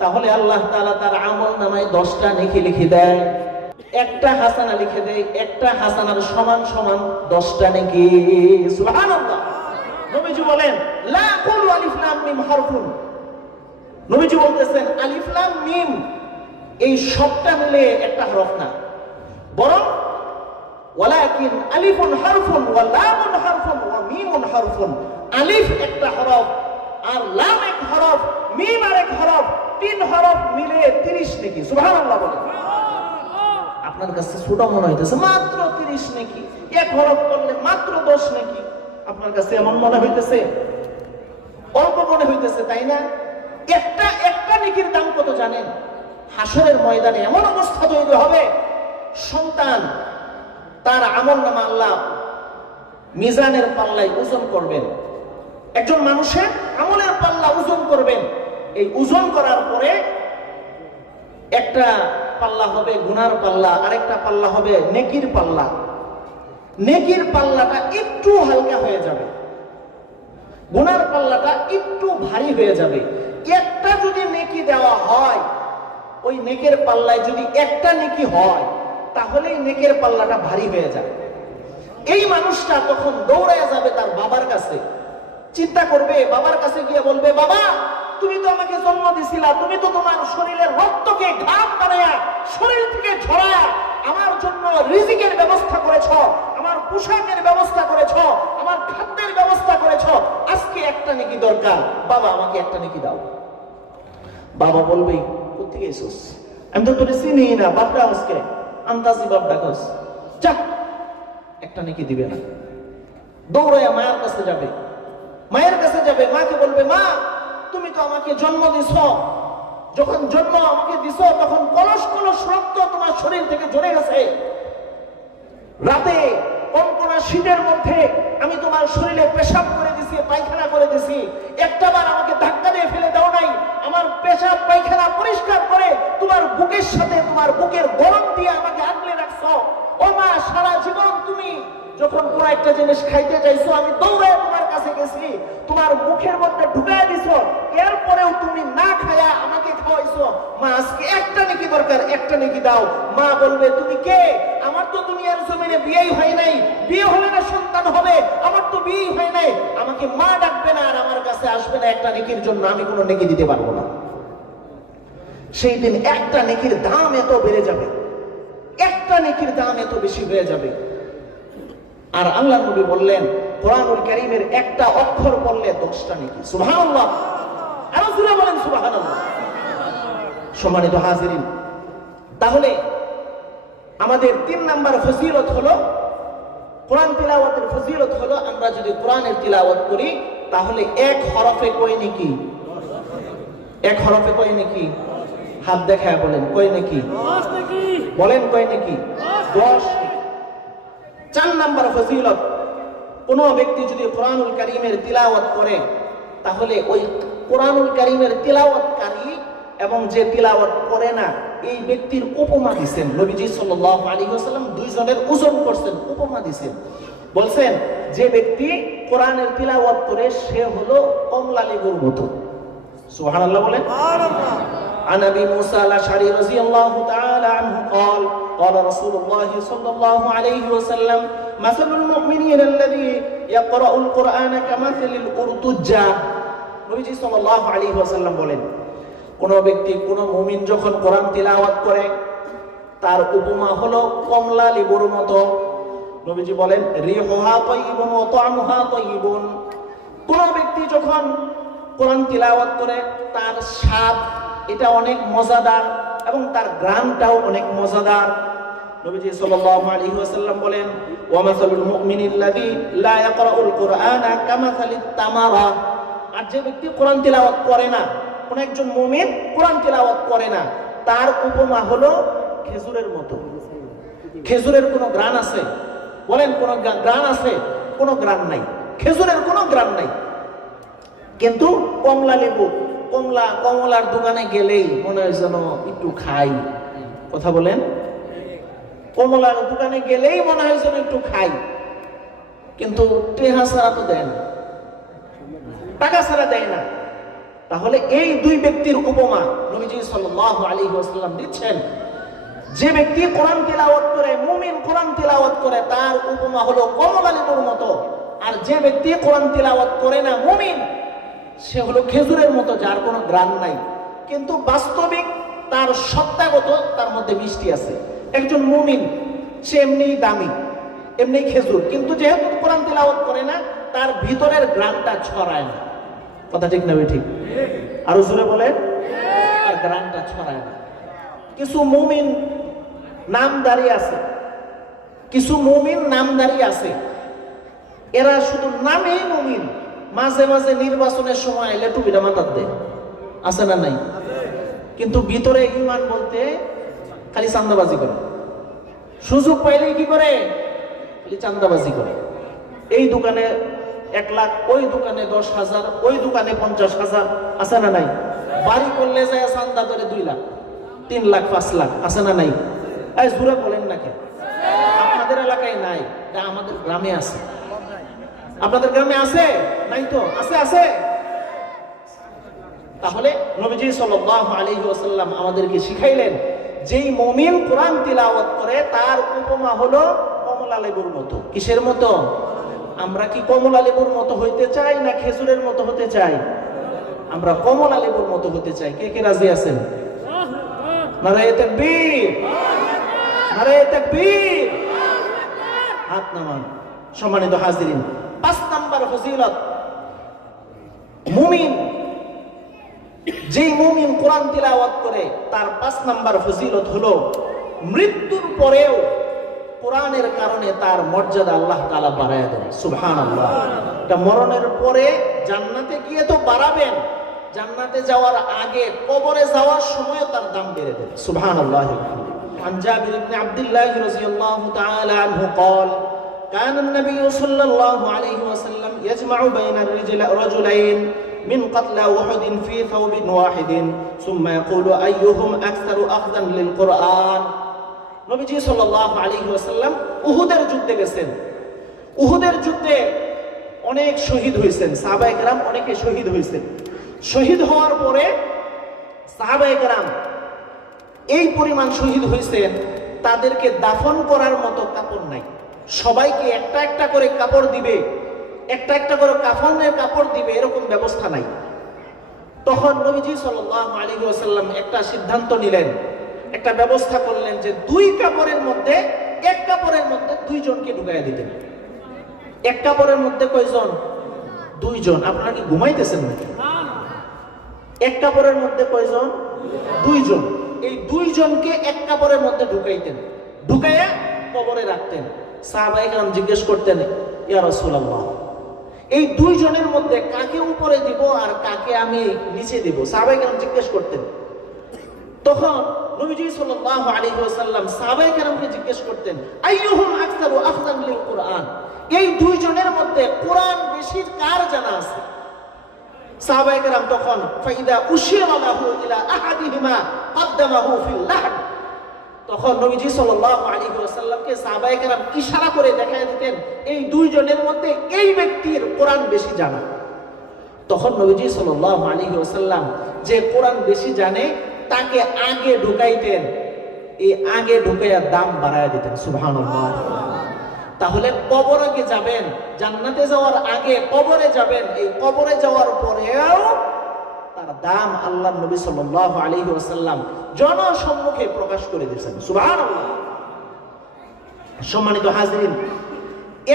তাহলে আল্লাহ তাআলা তার আমলনামায় 10টা নেকি লিখে দেয়, একটা হাসানা লিখে দেয়, একটা হাসানার সমান সমান 10টা নেকি। সুবহানাল্লাহ। নবীজি বলেন, লা কুলু আলিফ লাম মিম হারফুন। নবীজি বলতেছেন আলিফ লাম মিম এই সবটা মিলে একটা হরফ না, বরং ওয়ালাকিন আলিফুন হারফুন ওয়া লামুন হারফুন ওয়া মিমুন হারফুন। আলিফ একটা হরফ আর লাম এক হরফ, মিম আরেক হরফ, 3 হরফ মিলে 30 নেকি। সুবহানাল্লাহ বলেন। আপনার কাছে ছোট মনে হইতেছে, মাত্র 30 নেকি, এক হরফ করলে মাত্র 10 নেকি। আপনার কাছে এমন মনে হইতেছে, অল্প মনে হইতেছে, তাই না? একটা নেকির দাম কত জানেন? হাসরের ময়দানে এমন অবস্থা তৈরি হবে, সন্তান তার আমলনামা আল্লাহ মিজানের পাল্লায় ওজন করবেন। একজন মানুষের আমলের পাল্লা ওজন করবেন। এই ওজন করার পরে একটা পাল্লা হবে গুনার পাল্লা, আরেকটা পাল্লা হবে নেকির পাল্লা। নেকির পাল্লাটা একটু হালকা হয়ে যাবে, গুনার পাল্লাটা একটু ভারী হয়ে যাবে। একটা যদি নেকি দেওয়া হয়, ওই নেকের পাল্লায় যদি একটা নেকি হয় তাহলেই নেকের পাল্লাটা ভারী হয়ে যাবে। এই মানুষটা তখন দৌড়ায় যাবে তার বাবার কাছে, চিন্তা করবে, বাবার কাছে গিয়ে বলবে, বাবা তুমি তো আমাকে জন্ম দিছিলা, তুমি তো তোমার শরীরের রক্তকে ঘাম বানায়া শরীর থেকে ঝরায়া আমার জন্য রিজিকের ব্যবস্থা করেছো, আমার পোশাকের ব্যবস্থা করেছো, আমার খাদ্যের ব্যবস্থা করেছো, আজকে একটা নেকি দরকার, বাবা আমাকে একটা নেকি দাও। বাবা বলবে, কোথেকে এসোস? আমি তো তোরে চিনি না, বাপটা আজকে আন্দাজি বাপটা কস, যা, একটা নেকি দিবে না। দৌড়ায়া মায়ের কাছে যাবে, মায়ের কাছে যাবে, মাকে বলবে, মা তুমি তো আমাকে জন্ম দিছ, যখন জন্ম আমাকে দিছ তখন কলস কলস রক্ত তোমার শরীর থেকে ঝরে গেছে, রাতে কনকনা শীতের মধ্যে আমি তোমার শরীরে পেশাব করে দিছি, পায়খানা করে দিছি, একটাবার আমাকে ধাক্কা দিয়ে ফেলে দাও নাই, আমার পেশাব পায়খানা পরিষ্কার করে তোমার বুকের সাথে তোমার বুকের গরম দিয়ে আমাকে আগলে রাখছো। ও মা, সারা জীবন তুমি যখন কোন একটা জিনিস খাইতে চাইছো আমি দৌড়ায় তোমার কাছে গেছি, তোমার মুখের মধ্যে ঢুকায় দিছো, এরপরেও তুমি না খায়া আমাকে খাওয়াইছো। মা আজকে একটা নেকি দরকার, একটা নেকি দাও। মা বলবে, তুমি কে? আমার তো দুনিয়ার জমিনে বিয়েই হয় নাই, বিয়ে হলে না সন্তান হবে, আমার তো বিয়েই হয় নাই, আমাকে মা ডাকবে না আর আমার কাছে আসবে না একটা নেকির জন্য, আমি কোনো নেকি দিতে পারবো না। সেই দিন একটা নেকির দাম এত বেড়ে যাবে, একটা নেকির দাম এত বেশি হয়ে যাবে। আর আল্লাহ নবী বললেন, কোরআনুল কারীমের একটা অক্ষর পড়লে 10টা নেকি। সুবহানাল্লাহ, আরো জোরে বলেন সুবহানাল্লাহ। সম্মানিত হাজিরিন, তাহলে আমাদের 3 নাম্বার ফজিলত হলো, কোরআন তিলাওয়াতের ফজিলত হলো, আমরা যদি কোরআনের তিলাওয়াত করি তাহলে এক হরফে কয় নেকি? এক হরফে কয় নেকি? হাত দেখায় বলেন, কয় নেকি? 10 নেকি। বলেন কয় নেকি? 10। 4 নাম্বার ফজিলত, কোন ব্যক্তি যদি কোরআনুল কারীমের তিলাওয়াত করে তাহলে ওই কোরআনুল কারীমের তিলাওয়াতকারী এবং যে তিলাওয়াত করে না এই ব্যক্তির উপমা দিবেন। নবীজি সাল্লাল্লাহু আলাইহি ওয়াসাল্লাম দুইজনের ওজন করছেন, উপমা দিবেন, বলছেন যে ব্যক্তি কোরআনের তিলাওয়াত করে সে হলো কমলা লেবুর মতো। সুবহানাল্লাহ বলেন। সুবহানাল্লাহ। عن ابي موسى الاشعري رضي الله تعالى عنه قال قال رسول الله صلى الله عليه وسلم مثل المؤمنين الذي يقرأ القرآن كمثل الأرطجة। নবীজি সাল্লাল্লাহু আলাইহি ওয়াসাল্লাম বলেন, কোন ব্যক্তি, কোন মুমিন যখন কোরআন তিলাওয়াত করে তার উপমা হলো কমলা লেবুর মতো। নবীজি বলেন, রিহুহা তাইয়িবুন ওয়া তা'মুহা তাইয়িবুন। কোন ব্যক্তি যখন কোরআন তিলাওয়াত করে তার স্বাদ এটা অনেক মজাদার এবং তার ঘ্রাণটাও অনেক মজাদার। নবীজি সাল্লাল্লাহু আলাইহি ওয়াসাল্লাম বলেন, ওয়া মাসালুল মুমিনিল্লাযী লা ইয়াকরাউল কুরআনা কামাসালিত তামারা। আর যে ব্যক্তি কোরআন তিলাওয়াত করে না, কোন একজন মুমিন কোরআন তিলাওয়াত করে না, তার উপমা হলো খেজুরের মতো। খেজুরের কোনো গ্রান আছে? বলেন, কোন গ্রান আছে? কোনো গ্রান নাই, খেজুরের কোনো গ্রান নাই। কিন্তু কমলা লেবু, কমলার দোকানে গেলেই মনে হয় যেন একটু খাই। কথা বলেন, কমলার দোকানে গেলেই মনে হয় যেন একটু খাই, কিন্তু টেহা ছাড়া তো দেয় না, টাকা ছাড়া দেয় না। তাহলে এই দুই ব্যক্তির উপমা নবীজি সাল্লাল্লাহু আলাইহি ওয়াসাল্লাম দিচ্ছেন। যে ব্যক্তি কোরআন তিলাওয়াত করে, মুমিন কোরআন তিলাওয়াত করে, তার উপমা হলো কমলা লেবুর মতো। আর যে ব্যক্তি কোরআন তিলাওয়াত করে না, মুমিন, সে হলো খেজুরের মতো, যার কোনো গ্রান নাই, কিন্তু বাস্তবিক তার সত্তাগত তার মধ্যে মিষ্টি আছে। একজন মুমিন সে এমনি দামি, এমনি খেজুর, কিন্তু যেহেতু কোরআন তিলাওয়াত করে না, তার ভিতরের গ্রানটা ছড়ায় না। কথা ঠিক না ঠিক? আরো জোরে বলে, আর গ্রানটা ছড়ায় না। কিছু মুমিন নামদারি আছে, কিছু মুমিন নামদারি আছে, এরা শুধু নামেই মুমিন, মাঝে মাঝে নির্বাচনের সময় লেটুপিটা মাথার দেয়, আছে না নাই? কিন্তু ভিতরে ঈমান বলতে খালি চান্দাবাজি করে, সুযোগ পাইলেই কি করে? খালি চান্দাবাজি করে। এই দোকানে 1 লাখ, ওই দোকানে 10,000, ওই দোকানে 50,000, আছে না নাই? বাড়ি করলে যায় চান্দা করে 2 লাখ, 3 লাখ, 5 লাখ, আছে না নাই? এই জোরে বলেন না কেন? আপনাদের এলাকায় নাই, এটা আমাদের গ্রামে আছে। আপনাদের গ্রামে আছে? নাই তো? আছে, আছে। তাহলে নবীজি সাল্লাল্লাহু আলাইহি ওয়াসাল্লাম আমাদেরকে শিখাইলেন, যেই মুমিন কোরআন তিলাওয়াত করে তার উপমা হলো কমলা লেবুর মতো। কিসের মতো? আমরা কি কমলা লেবুর মতো হইতে চাই না খেজুরের মতো হতে চাই? আমরা কমলা লেবুর মতো হতে চাই। কে কে রাজি আছেন? নারায়ে তাকবীর, নারায়ে তাকবীর, হাত নামান। সম্মানিত হাজিরিন, 5 নাম্বার ফজিলত, মুমিন, যেই মুমিন কোরআন তিলাওয়াত করে তার 5 নাম্বার ফজিলত হলো মৃত্যুর পরেও কোরআনের কারণে তার মর্যাদা আল্লাহ তাআলা বাড়ায় দেন। সুবহানাল্লাহ। এটা মরণের পরে জান্নাতে গিয়ে তো বাড়াবেন, জান্নাতে যাওয়ার আগে কবরে যাওয়ার সময় তার দাম বেড়ে দেন। সুবহানাল্লাহ। عن جابر بن عبد الله رضي الله تعالى عنه قال كان النبي صلى الله عليه وسلم يجمع بين الرجلين من قتلى أحد في ثوب واحد ثم يقول أيهم أكثر أخذا للقرآن। নবীজি সাল্লাল্লাহু আলাইহি ওয়াসাল্লাম উহুদের যুদ্ধে গেছেন। উহুদের যুদ্ধে অনেক শহীদ হয়েছেন, সাহাবায়ে কেরাম অনেকে শহীদ হয়েছেন। শহীদ হওয়ার পরে সাহাবায়ে কেরাম এই পরিমাণ শহীদ হয়েছেন, তাদেরকে দাফন করার মতো কাপড় নাই। সবাইকে একটা একটা করে কাপড় দিবে, একটা একটা করে কাফনের কাপড় দিবে, এরকম ব্যবস্থা নাই। তখন নবীজি সাল্লাল্লাহু আলাইহি ওয়াসাল্লাম একটা সিদ্ধান্ত নিলেন, একটা ব্যবস্থা করলেন যে 2 কাপড়ের মধ্যে, 1 কাপড়ের মধ্যে 2 জনকে ঢুকাইয়া দিতেন। 1 কাপড়ের মধ্যে কয়জন? 2 জন। আপনারা কি ঘুমাইতেছেন নাকি? 1 কাপড়ের মধ্যে কয়জন? 2 জন। এই 2 জনকে 1 কাপড়ের মধ্যে ঢুকাইতেন, ঢুকাইয়া কবরে রাখতেন। সাহাবায়ে কেরাম জিজ্ঞেস করতেন, ইয়া রাসূলুল্লাহ, এই 2 জনের মধ্যে কাকে উপরে দিব আর কাকে আমি নিচে দিব? সাহাবায়ে কেরাম জিজ্ঞেস করতেন। তখন নবীজি সাল্লাল্লাহু আলাইহি ওয়াসাল্লাম সাহাবায়ে কেরামকে জিজ্ঞেস করতেন, আইয়ুহুম আকসারু আখযান লিল কুরআন, এই 2 জনের মধ্যে কোরআন বেশি কার জানা আছে? সাহাবায়ে কেরাম তখন ফাইদা উশিরা লাহু ইলা আহাদিহিমা কদ্দামাহু ফিল লাহদ, তখন নবীজি সাল্লাল্লাহু আলাইহি ওয়াসাল্লামকে সাহাবায়ে কেরাম ইশারা করে দেখায় দিতেন, এই 2 জনের মধ্যে এই ব্যক্তির কোরআন বেশি জানা। তখন নবীজি সাল্লাল্লাহু আলাইহি ওয়াসাল্লাম যে কোরআন বেশি জানে তাকে আগে ঢুকাইতেন, এই আগে ঢুকাইয়া দাম বাড়ায় দিতেন। সুবহানাল্লাহ। তাহলে কবরে কি যাবেন, জান্নাতে যাওয়ার আগে কবরে যাবেন, এই কবরে যাওয়ার পরেও তার দাম আল্লাহর নবী সাল্লাল্লাহু আলাইহি ওয়াসাল্লাম জনসম্মুখে প্রকাশ করে দিয়েছেন। সুবহানাল্লাহ। সম্মানিত হাজিরিন,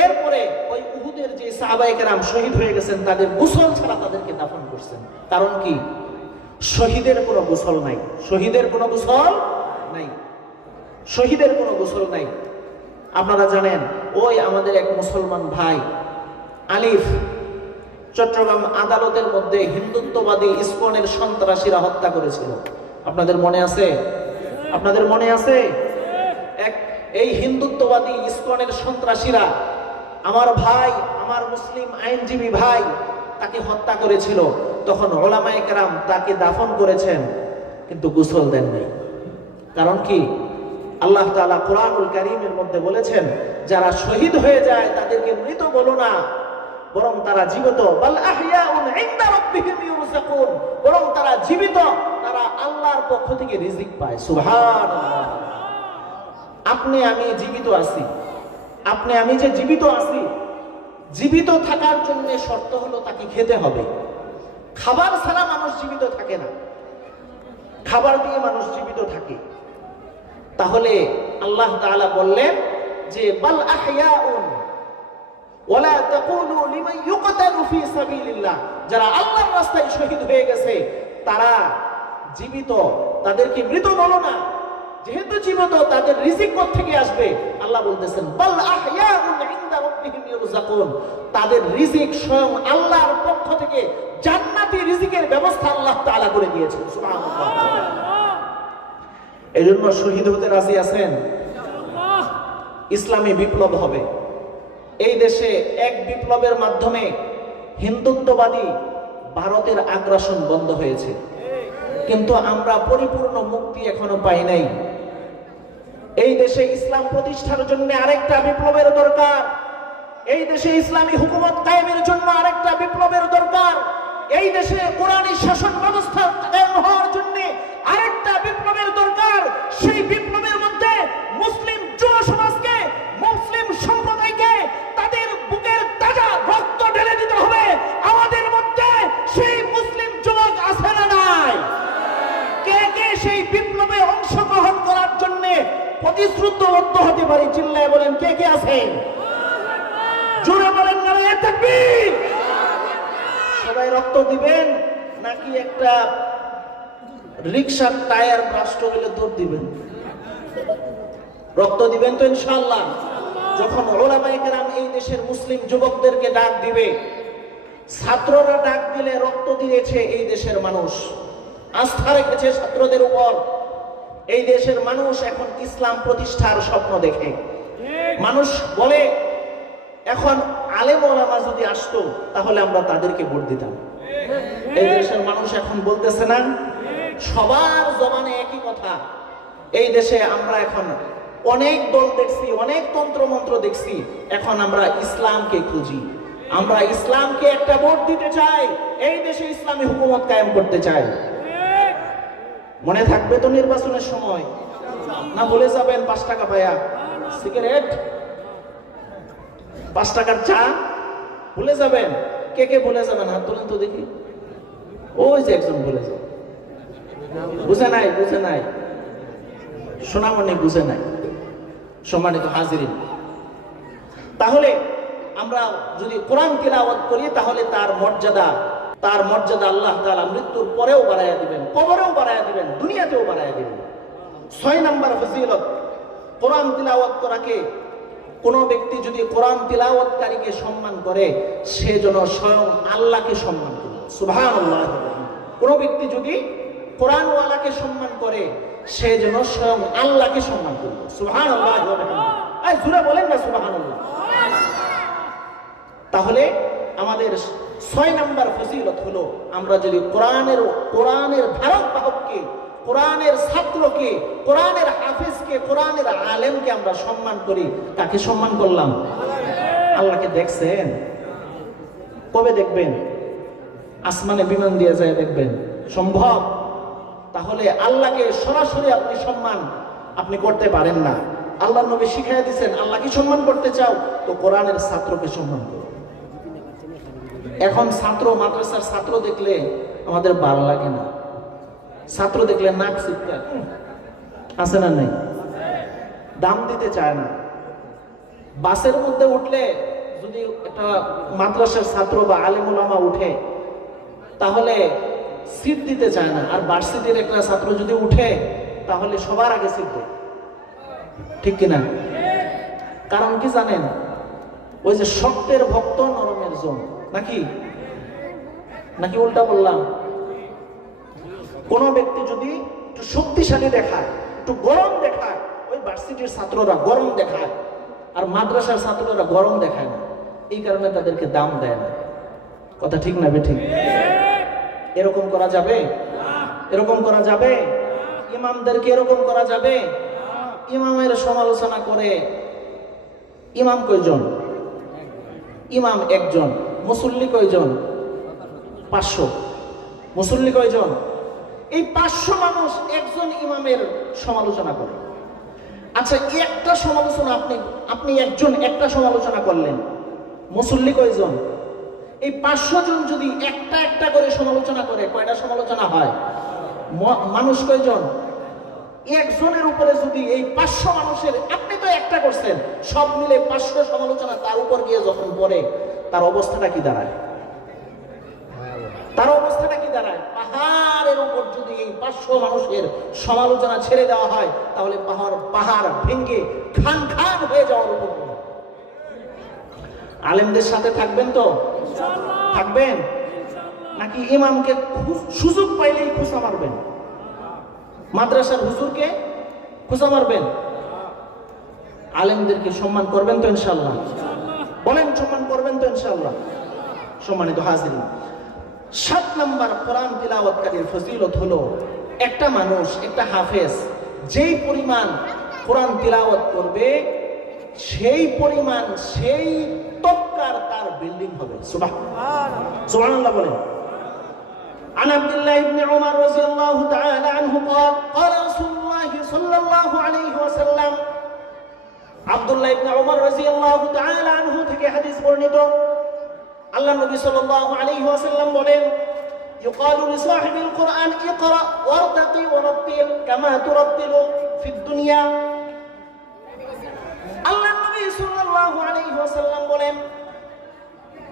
এরপরে ওই উহুদের যে সাহাবায়ে কেরাম শহীদ হয়ে গেছেন, তাদের গোসল ছাড়া তাদেরকে দাফন করছেন। কারণ কি? শহীদের কোনো গোসল নাই, শহীদের কোনো গোসল নাই। শহীদের কোনো গোসল নাই। আপনারা জানেন ওই আমাদের এক মুসলমান ভাই আলিফ চট্টগ্রাম আদালতের মধ্যে হিন্দুত্ববাদী ইসকনের সন্ত্রাসীরা হত্যা করেছিল। আপনাদের মনে আছে? আপনাদের মনে আছে? এই হিন্দুত্ববাদী ইসকনের সন্ত্রাসীরা আমার ভাই, আমার মুসলিম আইনজীবী ভাই তাকে হত্যা করেছিল। তখন ওলামায়ে কেরাম তাকে দাফন করেছেন, কিন্তু গোসল দেন নাই। কারণ কি? আল্লাহ তাআলা কোরআনুল কারীমের মধ্যে বলেছেন, যারা শহীদ হয়ে যায় তাদেরকে মৃত বলো না, বরং তারা জীবিত। বাল আহইয়াউন ইনদা রাব্বিহিম ইউরযাকুন, বরং তারা জীবিত, তারা আল্লাহর পক্ষ থেকে রিজিক পায়। সুবহানাল্লাহ। আপনি আমি জীবিত আছি, আপনি আমি যে জীবিত আছি, জীবিত থাকার জন্য শর্ত হলো তাকে খেতে হবে। খাবার ছাড়া মানুষ জীবিত থাকে না, খাবার দিয়ে মানুষ জীবিত থাকে। তাহলে আল্লাহ তাআলা বললেন যে বাল আহইয়াউন ওয়ালা তাকুলু লিমান ইউকতালু ফি সাবিলিল্লাহ, যারা আল্লাহর রাস্তায় শহীদ হয়ে গেছে তারা জীবিত, তাদেরকে মৃত বলো না। যেহেতু জীবিত, তাদের রিজিক কোথা থেকে আসবে? আল্লাহ বলতেছেন বাল আহইয়াউন ইনদা রাব্বিহিম ইউরযাকুন, তাদের রিজিক স্বয়ং আল্লাহর পক্ষ থেকে জান্নাতি রিজিকের ব্যবস্থা আল্লাহ তাআলা করে দিয়েছেন। সুবহানাল্লাহ। এজন্য শহীদ হতে রাজি আছেন? ইসলামী বিপ্লব হবে এই দেশে। এক বিপ্লবের মাধ্যমে হিন্দুত্ববাদী ভারতের আগ্রাসন বন্ধ হয়েছে, কিন্তু আমরা পরিপূর্ণ মুক্তি এখনো পাই নাই। এই দেশে ইসলাম প্রতিষ্ঠার জন্য আরেকটা বিপ্লবের দরকার। এই দেশে ইসলামী হুকুমত কায়েমের জন্য আরেকটা বিপ্লবের দরকার। এই দেশে কোরআনী শাসন ব্যবস্থা কায়েম হওয়ার জন্য আরেকটা বিপ্লবের দরকার। সেই বিপ্লবের মধ্যে মুসলিম যুব সমাজকে, মুসলিম সম্প্রদায়কে তাদের বুকের তাজা রক্ত ঢেলে দিতে হবে। আমাদের মধ্যে সেই মুসলিম যুবক আছে না নাই? কে কে সেই বিপ্লবে অংশগ্রহণ করার জন্য প্রতিশ্রুতিবদ্ধ হতে পারি? চিল্লায় বলেন কে কে আছেন? জোরে বলেন নারায়ে তাকবীর। সবাই রক্ত দিবেন নাকি একটা রিকশার টায়ার ব্রাস্ট হলে দৌড় দিবেন? রক্ত দিবেন তো ইনশাআল্লাহ। যখন উলামায়ে কেরাম এই দেশের মুসলিম যুবকদেরকে ডাক দিবে, ছাত্ররা ডাক দিলে রক্ত দিয়েছে এই দেশের মানুষ, আস্থা রেখেছে ছাত্রদের উপর। এই দেশের মানুষ এখন ইসলাম প্রতিষ্ঠার স্বপ্ন দেখে। মানুষ বলে এখন আলেম ওলামা যদি আসতো তাহলে আমরা তাদেরকে ভোট দিতাম। এই দেশের মানুষ এখন বলতেছে না? সবার জবানে একই কথা। এই দেশে আমরা এখন অনেক দল দেখছি, অনেক তন্ত্র মন্ত্র দেখছি, এখন আমরা ইসলামকে খুঁজি। আমরা ইসলামকে একটা ভোট দিতে চাই, এই দেশে ইসলামী হুকুমত কায়েম করতে চাই। মনে থাকবে তো নির্বাচনের সময়? না ভুলে যাবেন 5 টাকা পায়া সিগারেট, 5 টাকার চা ভুলে যাবেন? কে কে ভুলে যাবেন? হাত তোলেন তো দেখি। ওই যে একজন ভুলে যাবে। বুঝে নাই, বুঝে নাই, সোনামণি বুঝে নাই। সম্মানিত হাজিরিন, তাহলে আমরা যদি কোরআন তিলাওয়াত করি তাহলে তার মর্যাদা আল্লাহ তাআলা মৃত্যুর পরেও বাড়াইয়া দিবেন, কবরেও বাড়াইয়া দিবেন, দুনিয়াতেও বাড়াইয়া দিবেন। 6 নম্বর ফজিলত, কোরআন তিলাওয়াত করাকে, কোন ব্যক্তি যদি কোরআন তিলাওয়াতকারীকে সম্মান করে সে যেন স্বয়ং আল্লাহকে সম্মান করে। সুবহানাল্লাহ। কোন ব্যক্তি যদি কোরআনওয়ালাকে সম্মান করে সে যেন স্বয়ং আল্লাহকে সম্মান করবে। সুবহানাল্লাহ। এই জোরে বলেন না সুবহানাল্লাহ। তাহলে আমাদের 6 নম্বর ফজিলত হলো আমরা যদি কোরআনের ধারক বাহককে, কোরআনের ছাত্রকে, কোরআনের হাফেজকে, কোরআনের আলেমকে আমরা সম্মান করি। কাকে সম্মান করলাম? আল্লাহকে দেখছেন? কবে দেখবেন? আসমানে বিমান দিয়ে যায় দেখবেন? সম্ভব? তাহলে আল্লাহকে সরাসরি আপনি সম্মান আপনি করতে পারেন না। আল্লাহর নবী শিখাইয়া দিয়েছেন, আল্লাহকে সম্মান করতে চাও তো কোরআনের ছাত্রকে সম্মান করো। এখন ছাত্র, মাদ্রাসার ছাত্র দেখলে আমাদের ভালো লাগে না। ছাত্র দেখলে নাক চিৎকার আছে না নাই? দাম দিতে চায় না। বাসের মধ্যে উঠলে যদি একটা মাদ্রাসার ছাত্র বা আলেম ওলামা উঠে তাহলে সিট দিতে চায় না, আর ভার্সিটির একটা ছাত্র যদি উঠে তাহলে সবার আগে সিট দেয়। ঠিক কিনা? কারণ কি জানেন? ওই যে শক্তের ভক্ত নরমের জন, নাকি নাকি উল্টা বললাম? কোন ব্যক্তি যদি একটু শক্তিশালী দেখায়, একটু গরম দেখায়, ওই ভার্সিটির ছাত্ররা গরম দেখায়, আর মাদ্রাসার ছাত্ররা গরম দেখায় না, এই কারণে তাদেরকে দাম দেয় না। কথা ঠিক না বেঠিক? এরকম করা যাবে? এরকম করা যাবে? ইমামদেরকে এরকম করা যাবে? ইমামের সমালোচনা করে। ইমাম কয়জন? ইমাম একজন। মুসল্লি কয়জন? 500। মুসল্লি কয়জন? এই 500 মানুষ একজন ইমামের সমালোচনা করে। আচ্ছা, একটা সমালোচনা আপনি একজন একটা সমালোচনা করলেন, মুসল্লি কয়জন? এই 500 জন যদি একটা একটা করে সমালোচনা করে, কয়টা সমালোচনা হয়? মানুষ কয়জন? একজনের উপরে যদি এই 500 মানুষের, আপনি তো একটা করছেন, সব মিলে 500 সমালোচনা তার উপর গিয়ে যখন পড়ে, তার অবস্থাটা কি দাঁড়ায়? তার অবস্থাটা কি দাঁড়ায়? পাহাড়ের উপর যদি এই 500 মানুষের সমালোচনা ছেড়ে দেওয়া হয়, তাহলে পাহাড় ভেঙে খান খান হয়ে যাওয়ার উপর। আলেমদের সাথে থাকবেন তো? থাকবেন নাকি ইমামকে সুযোগ পাইলেই খুশা মারবেন? মাদ্রাসার হুজুরকে খুশা মারবেন? আলেমদেরকে সম্মান করবেন তো ইনশাআল্লাহ? বলেন, সম্মান করবেন তো ইনশাআল্লাহ? সম্মানিত হাজিরিন, 7 নাম্বার কোরআন তিলাওয়াতকারীর ফজিলত হলো, একটা মানুষ, একটা হাফেজ যেই পরিমাণ কোরআন তিলাওয়াত করবে, সেই পরিমাণ, সেই তবকার তার বিল্ডিং হবে। সুবহানাল্লাহ বলেন। عن عبد الله بن عمر رضي الله تعالى عنه قال قال رسول الله صلى الله عليه وسلم, আব্দুল্লাহ ইবনে উমর রাদিয়াল্লাহু তাআলা আনহু থেকে হাদিস বর্ণিত, আল্লাহ নবী সাল্লাল্লাহু আলাইহি ওয়াসাল্লাম বলেন, يقال لصاحب القرآن اقرأ وارتقي ورتل كما ترتل في الدنيا। আল্লাহ নবী সাল্লাল্লাহু আলাইহি ওয়াসাল্লাম বলেন,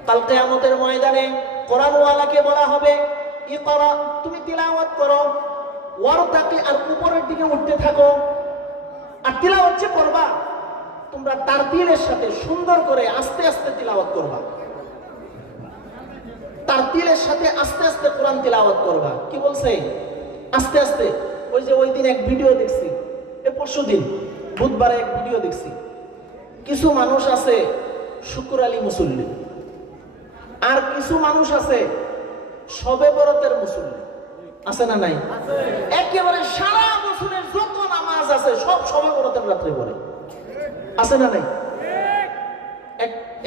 কাল কিয়ামতের ময়দানে কোরআনওয়ালাকে বলা হবে, ইকরা, তুমি তিলাওয়াত করো, ওয়ারতাকি, আর উপরের দিকে উঠতে থাকো। আর তিলাওয়াত যে করবা, তোমরা তারতিলের সাথে সুন্দর করে আস্তে আস্তে তিলাওয়াত করবা। তারতিলের সাথে আস্তে আস্তে কোরআন তিলাওয়াত করবা। কি বলছে? আস্তে আস্তে। ওই যে ওই দিন এক ভিডিও দেখছি, পরশুদিন বুধবারে এক ভিডিও দেখছি, কিছু মানুষ আছে শুকুর আলী মুসল্লি, আর কিছু মানুষ আছে শবে বরাতের মুসল্লি। আছে না নাই? একেবারে সারা বছরের যত নামাজ আছে সব শবে বরাতের রাত্রে পড়ে। আছে না নাই?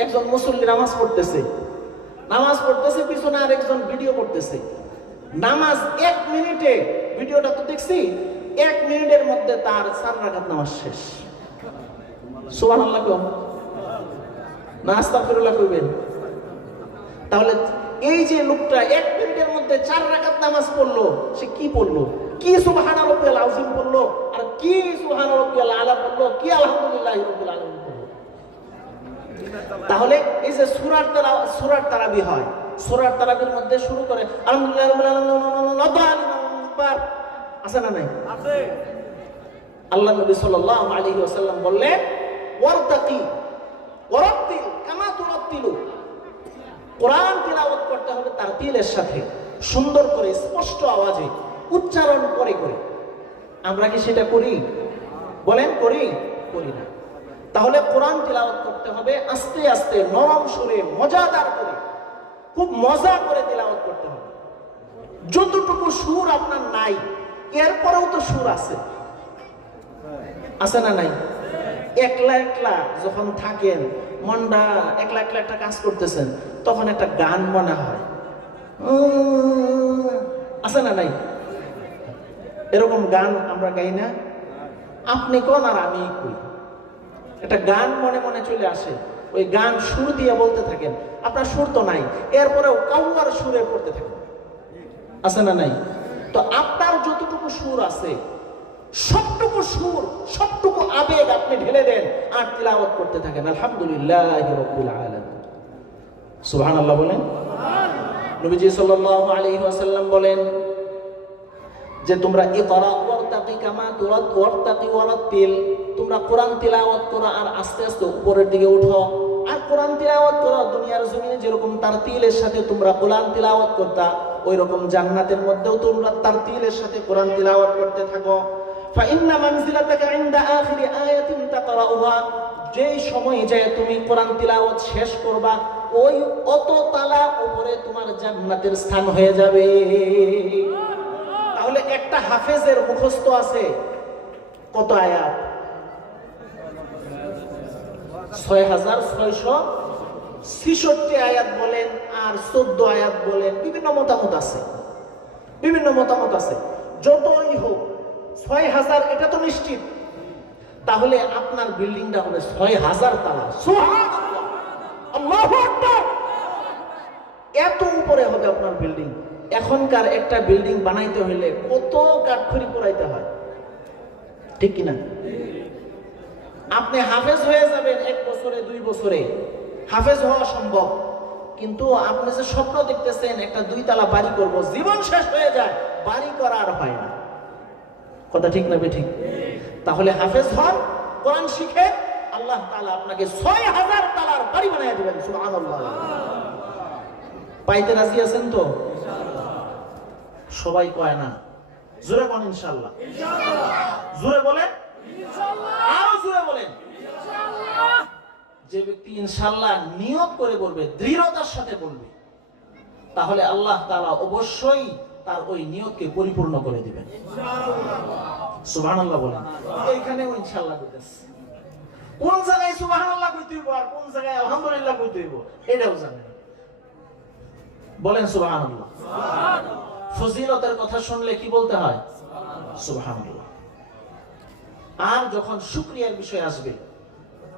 একজন মুসল্লি নামাজ পড়তেছে, পিছনে আর একজন ভিডিও করতেছে। নামাজ 1 মিনিটে, ভিডিওটা তো দেখছি, 1 মিনিটের মধ্যে তার 4 রাকাত নামাজ শেষ। সুবহানাল্লাহ কও না আস্তাগফিরুল্লাহ কইবেন? তাহলে এই যে লোকটা 1 মিনিটের মধ্যে 4 রাকাত নামাজ পড়লো, সে কি পড়লো? কি সুবহান রাব্বিয়াল আযীম পড়লো, আর কি সুবহান রাব্বিয়াল আলা পড়লো, কি আলহামদুলিল্লাহি রাব্বিল আলামিন পড়লো। তাহলে এই যে সূরার তারাবি হয়, সূরার তারাবির মধ্যে শুরু করে আলহামদুলিল্লাহি রাব্বিল আলামিন, আছে না নাই? আছে। আল্লাহ নবী সাল্লাল্লাহু আলাইহি ওয়াসাল্লাম বললেন, ওয়ারতাকি ওয়ারাত্তিল কামা তুরাত্তিলু, কোরআন তিলাওয়াত করতে হবে তারতিলের সাথে, সুন্দর করে, স্পষ্ট আওয়াজে, উচ্চারণ করে করে। আমরা কি সেটা করি? বলেন, করি? করি না। তাহলে কোরআন তিলাওয়াত করতে হবে আস্তে আস্তে, নরম সুরে, মজাদার করে, খুব মজা করে তিলাওয়াত করতে হবে। যতটুকু সুর আপনার নাই, এরপরেও তো সুর আছে। আছে না নাই? একলা একলা যখন থাকেন, মনটা একলা একলা একটা কাজ করতেছেন, তখন একটা গান মনে হয়। আছে না নাই? এরকম গান আমরা গাই না? আপনি কোন আর আমি কই, একটা গান মনে মনে চলে আসে, ওই গান সুর দিয়ে বলতে থাকেন। আপনার সুর তো নাই, এরপরেও কাউয়ার সুরে পড়তে থাকেন। আছে না নাই? তো আপনার যতটুকু সুর আছে, সবটুকু সুর, সবটুকু আবেগ আপনি ঢেলে দেন আর তিলাওয়াত করতে থাকেন। আলহামদুলিল্লাহি রাব্বিল আলামিন। সুবহানাল্লাহ বলেন। নবীজি সাল্লাল্লাহু আলাইহি ওয়াসাল্লাম বলেন যে তোমরা ইকরা ওয়ারতাকি কামা তুরাত ওয়ারতাকি ওয়ারাতিল, তোমরা কোরআন তিলাওয়াত করো আর আস্তে আস্তে উপরের দিকে উঠো। আর কোরআন তিলাওয়াত করো, দুনিয়ার জমিনে যেরকম তারতিলের সাথে তোমরা কোরআন তিলাওয়াত করতা, ওই রকম জান্নাতের মধ্যেও তোমরা তারতিলের সাথে কোরআন তিলাওয়াত করতে থাকো। ফাইন্না মানজিলাতাকা ইনদা আখিরি আয়াতিন তাকরাউহা, যেই সময় যায় তুমি কোরআন তিলাওয়াত শেষ করবা, ওই অত তালা উপরে তোমার জান্নাতের স্থান হয়ে যাবে। তাহলে একটা হাফেজের মুখস্থ আছে কত আয়াত? 6666 আয়াত বলেন আর 14 আয়াত বলেন, বিভিন্ন মতামত আছে, বিভিন্ন মতামত আছে। যতই হোক 6000 এটা তো নিশ্চিত। তাহলে আপনার বিল্ডিংটা হবে 6000 তালা। সুবহানাল্লাহ, আল্লাহু আকবার। এত উপরে হবে আপনার বিল্ডিং। এখনকার একটা বিল্ডিং বানাইতে হইলে কত কাঠখড়ি পোড়াইতে হয়, ঠিক কিনা? আপনি হাফেজ হয়ে যাবেন 1 বছরে 2 বছরে, হাফেজ হওয়া সম্ভব। কিন্তু আপনি যে স্বপ্ন দেখতেছেন একটা 2 তালা বাড়ি করব, জীবন শেষ হয়ে যায়, বাড়ি করা আর হয় না। কথা ঠিক না ঠিক? তাহলে হাফেজ হন, কোরআন শিখে, আল্লাহ তাআলা আপনাকে 6000 তালার বাড়ি বানিয়ে দিবেন। সুবহানাল্লাহ। পাইতে রাজি আছেন তো? সবাই কয় না, জোরে বলেন ইনশাআল্লাহ। জোরে বলেন ইনশাআল্লাহ, আরো জোরে বলেন ইনশাআল্লাহ। যে ব্যক্তি ইনশাআল্লাহ নিয়ত করে বলবে, দৃঢ়তার সাথে বলবে, তাহলে আল্লাহ তাআলা অবশ্যই তার ওই নিয়তকে পরিপূর্ণ করে দিবেন ইনশাআল্লাহ। সুবহানাল্লাহ বলেন। এইখানেও ইনশাআল্লাহ কইতেছে। কোন জায়গায় সুবহানাল্লাহ কইতে হইব আর কোন জায়গায় আলহামদুলিল্লাহ কইতে হইব এটাও জানেন। বলেন সুবহানাল্লাহ। ফজিলতের কথা শুনলে কি বলতে হয়? সুবহানাল্লাহ। আর যখন শুকরিয়ার বিষয় আসবে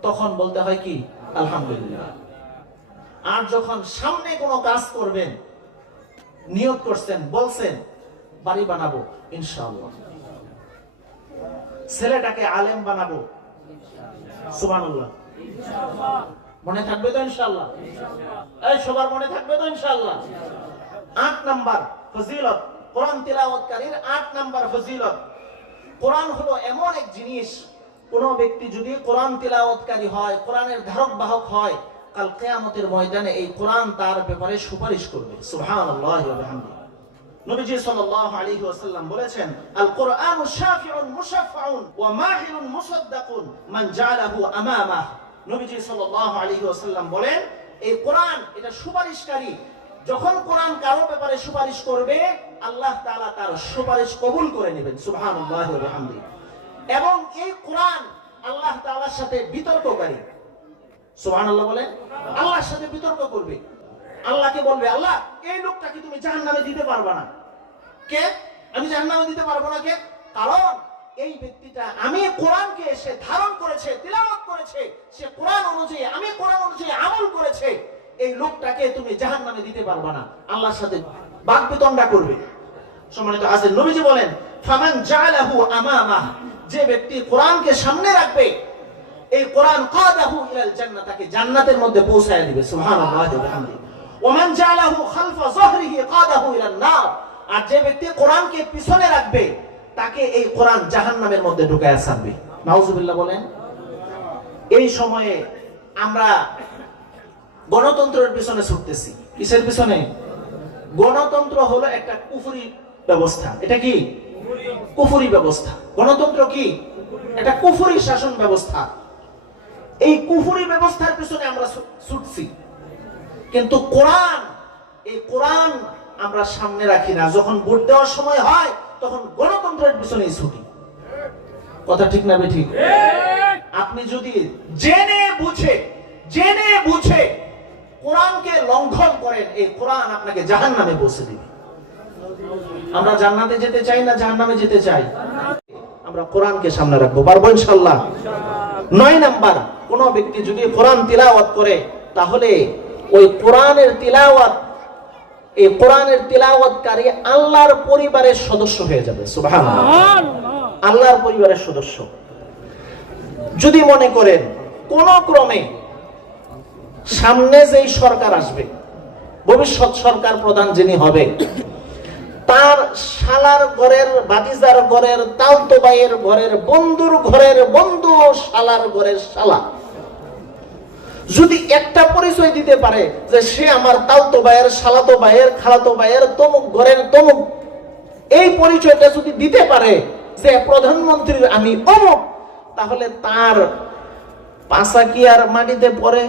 তখন বলতে হয় কি? আলহামদুলিল্লাহ। আর যখন সামনে কোনো কাজ করবেন, নিয়ত করছেন, বলছেন বাড়ি বানাবো ইনশাআল্লাহ, ছেলেটাকে আলেম বানাবো, সুবহানাল্লাহ, মনে থাকবে তো ইনশাআল্লাহ? এই সবার মনে থাকবে তো ইনশাআল্লাহ? 8 নাম্বার ফজিলত, কোরআন তিলাওয়াতকারীর 8 নাম্বার ফজিলত। কোরআন হলো এমন এক জিনিস, কোন ব্যক্তি যদি কোরআন তিলাওয়াতকারী হয়, কোরআনের ধারক বাহক হয়, কাল কিয়ামতের ময়দানে এই কোরআন তার ব্যাপারে সুপারিশ করবে। সুবহানাল্লাহি ওয়া বিহামদিহি। নবীজি সাল্লাল্লাহু আলাইহি ওয়াসাল্লাম বলেছেন, আল কোরআনু শাফিউন মুশাফফাউন ওয়া মাহিরুন মুসাদ্দাকুন মান জাআলাহু আমামাহ। নবীজি সাল্লাল্লাহু আলাইহি ওয়াসাল্লাম বলেন, এই কোরআন এটা সুপারিশকারী। যখন কোরআন কারো ব্যাপারে সুপারিশ করবে, আল্লাহ তাআলা তার সুপারিশ কবুল করে নেবেন। সুবহানাল্লাহি ওয়া বিহামদিহি। এবং এই কোরআন আল্লাহ তাআলার সাথে বিতর্ককারী। সুবহানাল্লাহ বলেন। আল্লাহর সাথে বিতর্ক করবে, আল্লাহকে বলবে, আল্লাহ এই লোকটাকে তুমি জাহান্নামে দিতে পারবে না। কে? আমি জাহান্নামে দিতে পারবো না। কে? কারণ এই ব্যক্তিটা আমি কোরআনকে সে ধারণ করেছে, তিলাওয়াত করেছে, সে কোরআন অনুযায়ী, আমি কোরআন অনুযায়ী আমল করেছে, এই লোকটাকে তুমি জাহান্নামে দিতে পারবে না। আল্লাহর সাথে বাকবিতণ্ডা করবে। সম্মানিত আছেন, নবীজি বলেন, ফামান জাআলাহু আমামাহ, যে ব্যক্তি কোরআনকে সামনে রাখবে, এই কোরআন কাদাহু ইলাল জান্নাহ, তাকে জান্নাতের মধ্যে পৌঁছায় দিবে। সুবহানাল্লাহি ওয়া বিহামদিহি। ওয়া মান জাআলাহু খালফা যহরিহি কাদাহু ইলান নার, আর যে ব্যক্তি কোরআনকে পিছনে রাখবে, তাকে এই কোরআন জাহান্নামের মধ্যে ঢুকায়া ছাড়বে। নাউজুবিল্লাহ বলেন। এই সময়ে আমরা গণতন্ত্রের পিছনে ছুটতেছি। কিসের পিছনে? গণতন্ত্র হলো একটা কুফরি ব্যবস্থা। এটা কি? কুফরি ব্যবস্থা। গণতন্ত্র কি? এটা কুফরি শাসন ব্যবস্থা। এই কুফরি ব্যবস্থার পিছনে আমরা ছুটছি, কিন্তু কোরআন, এই কোরআন আমরা সামনে রাখি না। যখন ভোট দেওয়ার সময় হয় তখন গণতন্ত্রের পিছনেই ছুটি। কথা ঠিক না ঠিক? আপনি যদি জেনে বুঝে কোরআনকে লঙ্ঘন করেন, এই কোরআন আপনাকে জাহান্নামে পৌঁছে দিবে। আমরা জান্নাতে যেতে চাই না জাহান্নামে যেতে চাই? আমরা কোরআনকে সামনে রাখবো, পারবো ইনশাআল্লাহ। 9 নাম্বার, কোন ব্যক্তি যদি কোরআন তিলাওয়াত করে, তাহলে ওই কোরআনের তিলাওয়াত, এই কোরআনের তিলাওয়াতকারী আল্লাহর পরিবারের সদস্য হয়ে যাবে। সুবহানাল্লাহ। আল্লাহর পরিবারের সদস্য। যদি মনে করেন কোন ক্রমে সামনে যেই সরকার আসবে, ভবিষ্যৎ সরকার প্রধান যিনি হবে, তার শালার ঘরের, ভাতিজার ঘরের, তালতো ভাইয়ের ঘরের, বন্ধুর ঘরের বন্ধু, শালার ঘরের শালা যদি একটা পরিচয় দিতে পারে যে সে আমার তালতো ভাইয়ের, শালাতো ভাইয়ের, খালাতো ভাইয়ের, তমুক ঘরের তমুক, এই পরিচয়টা যদি দিতে পারে যে প্রধানমন্ত্রীর আমি অমুক, তাহলে তার পাশা কি আর মাটিতে পড়ে?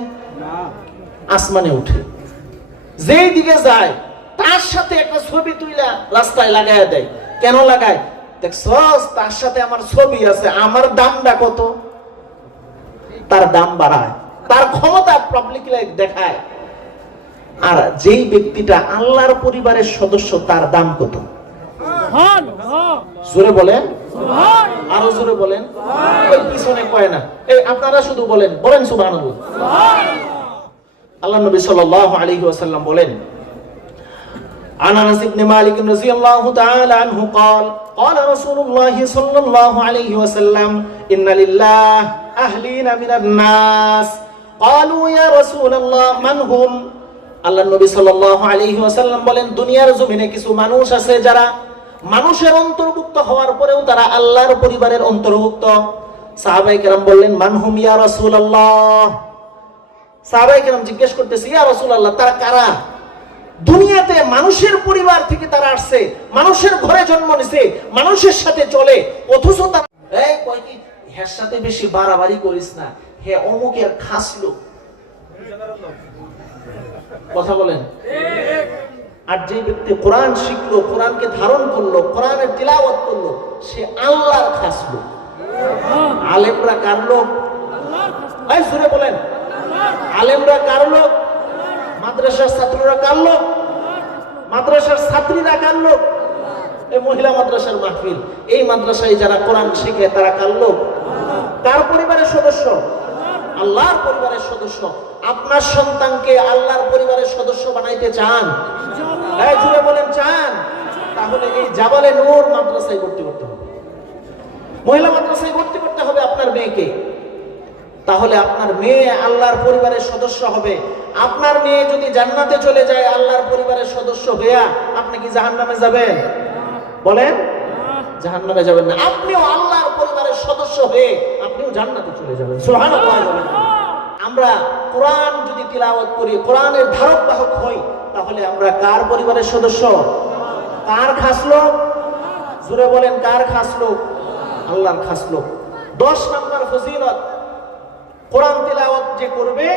আসমানে উঠে। যেই দিকে যায় তার সাথে একটা ছবি তুইলা রাস্তায় লাগায় দেয়। কেন লাগায়? দেখছস তার সাথে আমার ছবি আছে, আমার দামটা কত, তার দাম বাড়ায়, তার ক্ষমতা পাবলিকলি দেখায়। আর যেই ব্যক্তিটা আল্লাহর পরিবারের সদস্য তার দাম কত? জোরে বলেন, আরো জোরে বলেন। ওই পিছনে কয় না, এই আপনারা শুধু বলেন, বলেন সুবহানাল্লাহ। আল্লাহ নবী সাল্লাল্লাহু আলাইহি ওয়াসাল্লাম বলেন, عن انس بن مالك رضي الله تعالى عنه قال قال رسول الله صلى الله عليه وسلم ان لله اهلين من الناس قالوا يا رسول الله من هم আল্লাহ নবী সাল্লাল্লাহু আলাইহি ওয়াসাল্লাম বলেন, দুনিয়ার জমিনে কিছু মানুষ আছে যারা মানুষের অন্তর্ভুক্ত হওয়ার পরেও তারা আল্লাহর পরিবারের অন্তর্ভুক্ত। সাহাবায়ে কেরাম বললেন, মান হুম ইয়া রাসূলুল্লাহ। সাহাবায়ে কেরাম জিজ্ঞেস করতেছে, ইয়া রাসূলুল্লাহ, তারা কারা? দুনিয়াতে মানুষের পরিবার থেকে তারা আসছে, মানুষের ঘরে জন্ম নিছে, মানুষের সাথে চলে, অথচ তারা এই কয় কি হের সাথে বেশি বাড়াবাড়ি করিস না, হে অমুকের খাস লোক। কথা বলেন। আর যে ব্যক্তি কোরআন শিখলো, কোরআনকে ধারণ করলো, কোরআনের তিলাওয়াত করলো, সে আল্লাহর খাস লোক। আলেমরা কার লোক? এই সুরে বলেন, আলেমরা কার লোক? মাদ্রাসার ছাত্ররা কার লোক? মাদ্রাসার ছাত্রীরা কার লোক? এই মহিলা মাদ্রাসার মাহফিল, এই মাদ্রাসায় যারা কোরআন শিখে তারা কার লোক? কার পরিবারের সদস্য? আল্লাহর পরিবারের সদস্য। আপনার সন্তানকে আল্লাহর পরিবারের সদস্য বানাইতে চান? এই জুড়ে বলেন চান? তাহলে এই জাবালে নূর মাদ্রাসায় ভর্তি করতে হবে, মহিলা মাদ্রাসায় ভর্তি করতে হবে আপনার মেয়েকে। তাহলে আপনার মেয়ে আল্লাহর পরিবারের সদস্য হবে। আপনার মেয়ে যদি জান্নাতে চলে যায় আল্লাহর পরিবারের সদস্য হইয়া, আপনি কি জাহান্নামে যাবেন? বলেন, জাহান্নামে যাবেন না। আপনিও আল্লাহর পরিবারের সদস্য হয়ে আপনিও জান্নাতে চলে যাবেন। সুবহানাল্লাহ। আমরা কোরআন যদি তিলাওয়াত করি, কোরআনের ধারক বাহক হই, তাহলে আমরা কার পরিবারের সদস্য? কার খাস লোক? জোরে বলেন, কার খাস লোক? আল্লাহর খাস লোক। 10 নম্বর ফজিলত, কোরআন তিলাওয়াত যে করবে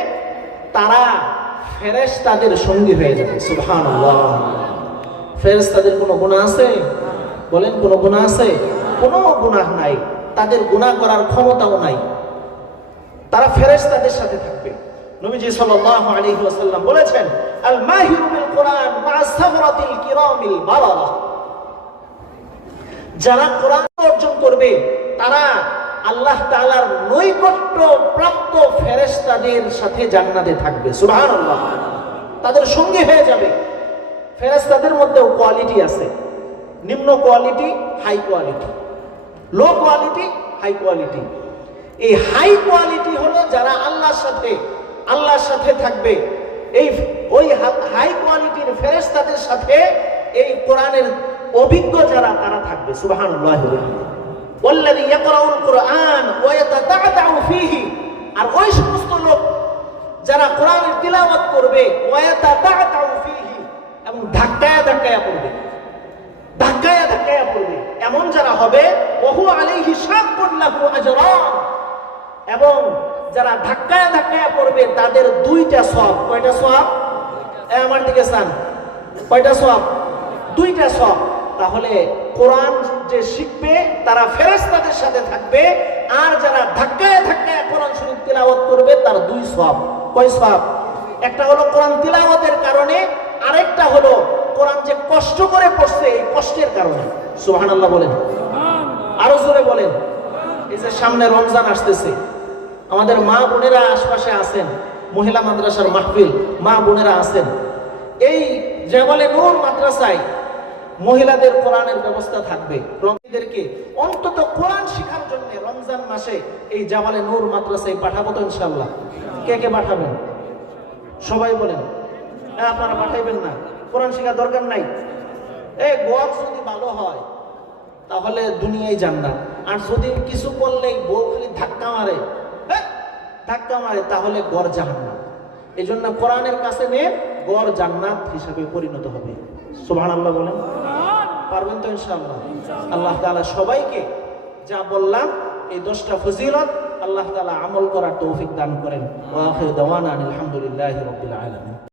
তারা ফেরেশতাদের সঙ্গী হয়ে যাবে। সুবহানাল্লাহ। ফেরেশতাদের কোনো গুনাহ আছে? বলেন, কোনো গুনাহ আছে? কোনো গুনাহ নাই, তাদের গুনাহ করার ক্ষমতাও নাই। তারা ফেরেশতাদের সাথে থাকবে। নবীজি সাল্লাল্লাহু আলাইহি ওয়াসাল্লাম বলেছেন, আল মাহিরু বিল কোরআন মা সাফরাতিল কিরামিল বারারা। যারা কোরআন অর্জন করবে তারা আল্লাহ তাআলার নৈকট্য প্রাপ্ত ফেরেশতাদের সাথে জান্নাতে থাকবে। সুবহানাল্লাহ। তাদের সঙ্গী হয়ে যাবে। ফেরেশতাদের মধ্যেও কোয়ালিটি আছে, নিম্ন quality, high quality, low quality, high quality. এই হাই কোয়ালিটি হলো যারা আল্লাহর সাথে থাকবে। এই ওই হাই কোয়ালিটির ফেরেশতাদের সাথে এই কোরআনের অভিজ্ঞ যারা তারা থাকবে। সুবহানাল্লাহ। ওয়াল্লাযী ইয়াকরাউল কুরআন ওয়া ইয়াতাতাআতাউ ফীহি। আর ওই সমস্ত লোক যারা কোরআনের তিলাওয়াত করবে, ওয়া ইয়াতাতাআতাউ ফীহি, এবং ধাক্কায়া ধাক্কায়া পড়বে, ধাক্কায়া ধাক্কায়া পড়বে, এমন যারা হবে, ওহু আলাইহি শাক্কুন লাহু আজরান, এবং যারা ধাক্কায়া ধাক্কায়া পড়বে তাদের 2টা সওয়াব। কয়টা সওয়াব? আমার দিকে চান, কয়টা সওয়াব? 2টা সওয়াব। তাহলে কোরআন যে শিখবে তারা ফেরেশতাদের সাথে থাকবে, আর যারা ধাক্কায় ধাক্কায় কোরআন শরীফ তিলাওয়াত করবে তার 2 সওয়াব। কয় সওয়াব? একটা হলো কোরআন তিলাওয়াতের কারণে, আরেকটা হলো কোরআন যে কষ্ট করে পড়ছে এই কষ্টের কারণে। সুবহানাল্লাহ বলেন, আরো জোরে বলেন। এই যে সামনে রমজান আসতেছে, আমাদের মা বোনেরা আশপাশে আছেন, মহিলা মাদ্রাসার মাহফিল, মা বোনেরা আছেন, এই জাবালে নূর মাদ্রাসায় মহিলাদের কোরআনের ব্যবস্থা থাকবে। রমজানদেরকে অন্তত কোরআন শেখার জন্য রমজান মাসে এই জাবালে নূর মাদ্রাসায় পাঠাবো তো ইনশাআল্লাহ। কে কে পাঠাবেন? সবাই বলেন। আপনারা পাঠাইবেন না? কোরআন শেখার দরকার নাই? গড় যদি ভালো হয় তাহলে দুনিয়ায় জান্নাত, আর যদি কিছু করলেই বউ খালি ধাক্কা মারে, ধাক্কা মারে, তাহলে গড় জাহান্নাম। এই জন্য কোরআনের কাছে নিয়ে গড় জান্নাত হিসাবে পরিণত হবে। সুবহানাল্লাহ বলেন, পারবেন তো ইনশাআল্লাহ? আল্লাহ তাআলা সবাইকে যা বললাম এই 10টা ফজিলত আল্লাহ তাআলা আমল করার তৌফিক দান করেন। ওয়া আখিরু দাওয়ানা আলহামদুলিল্লাহি রাব্বিল আলামিন।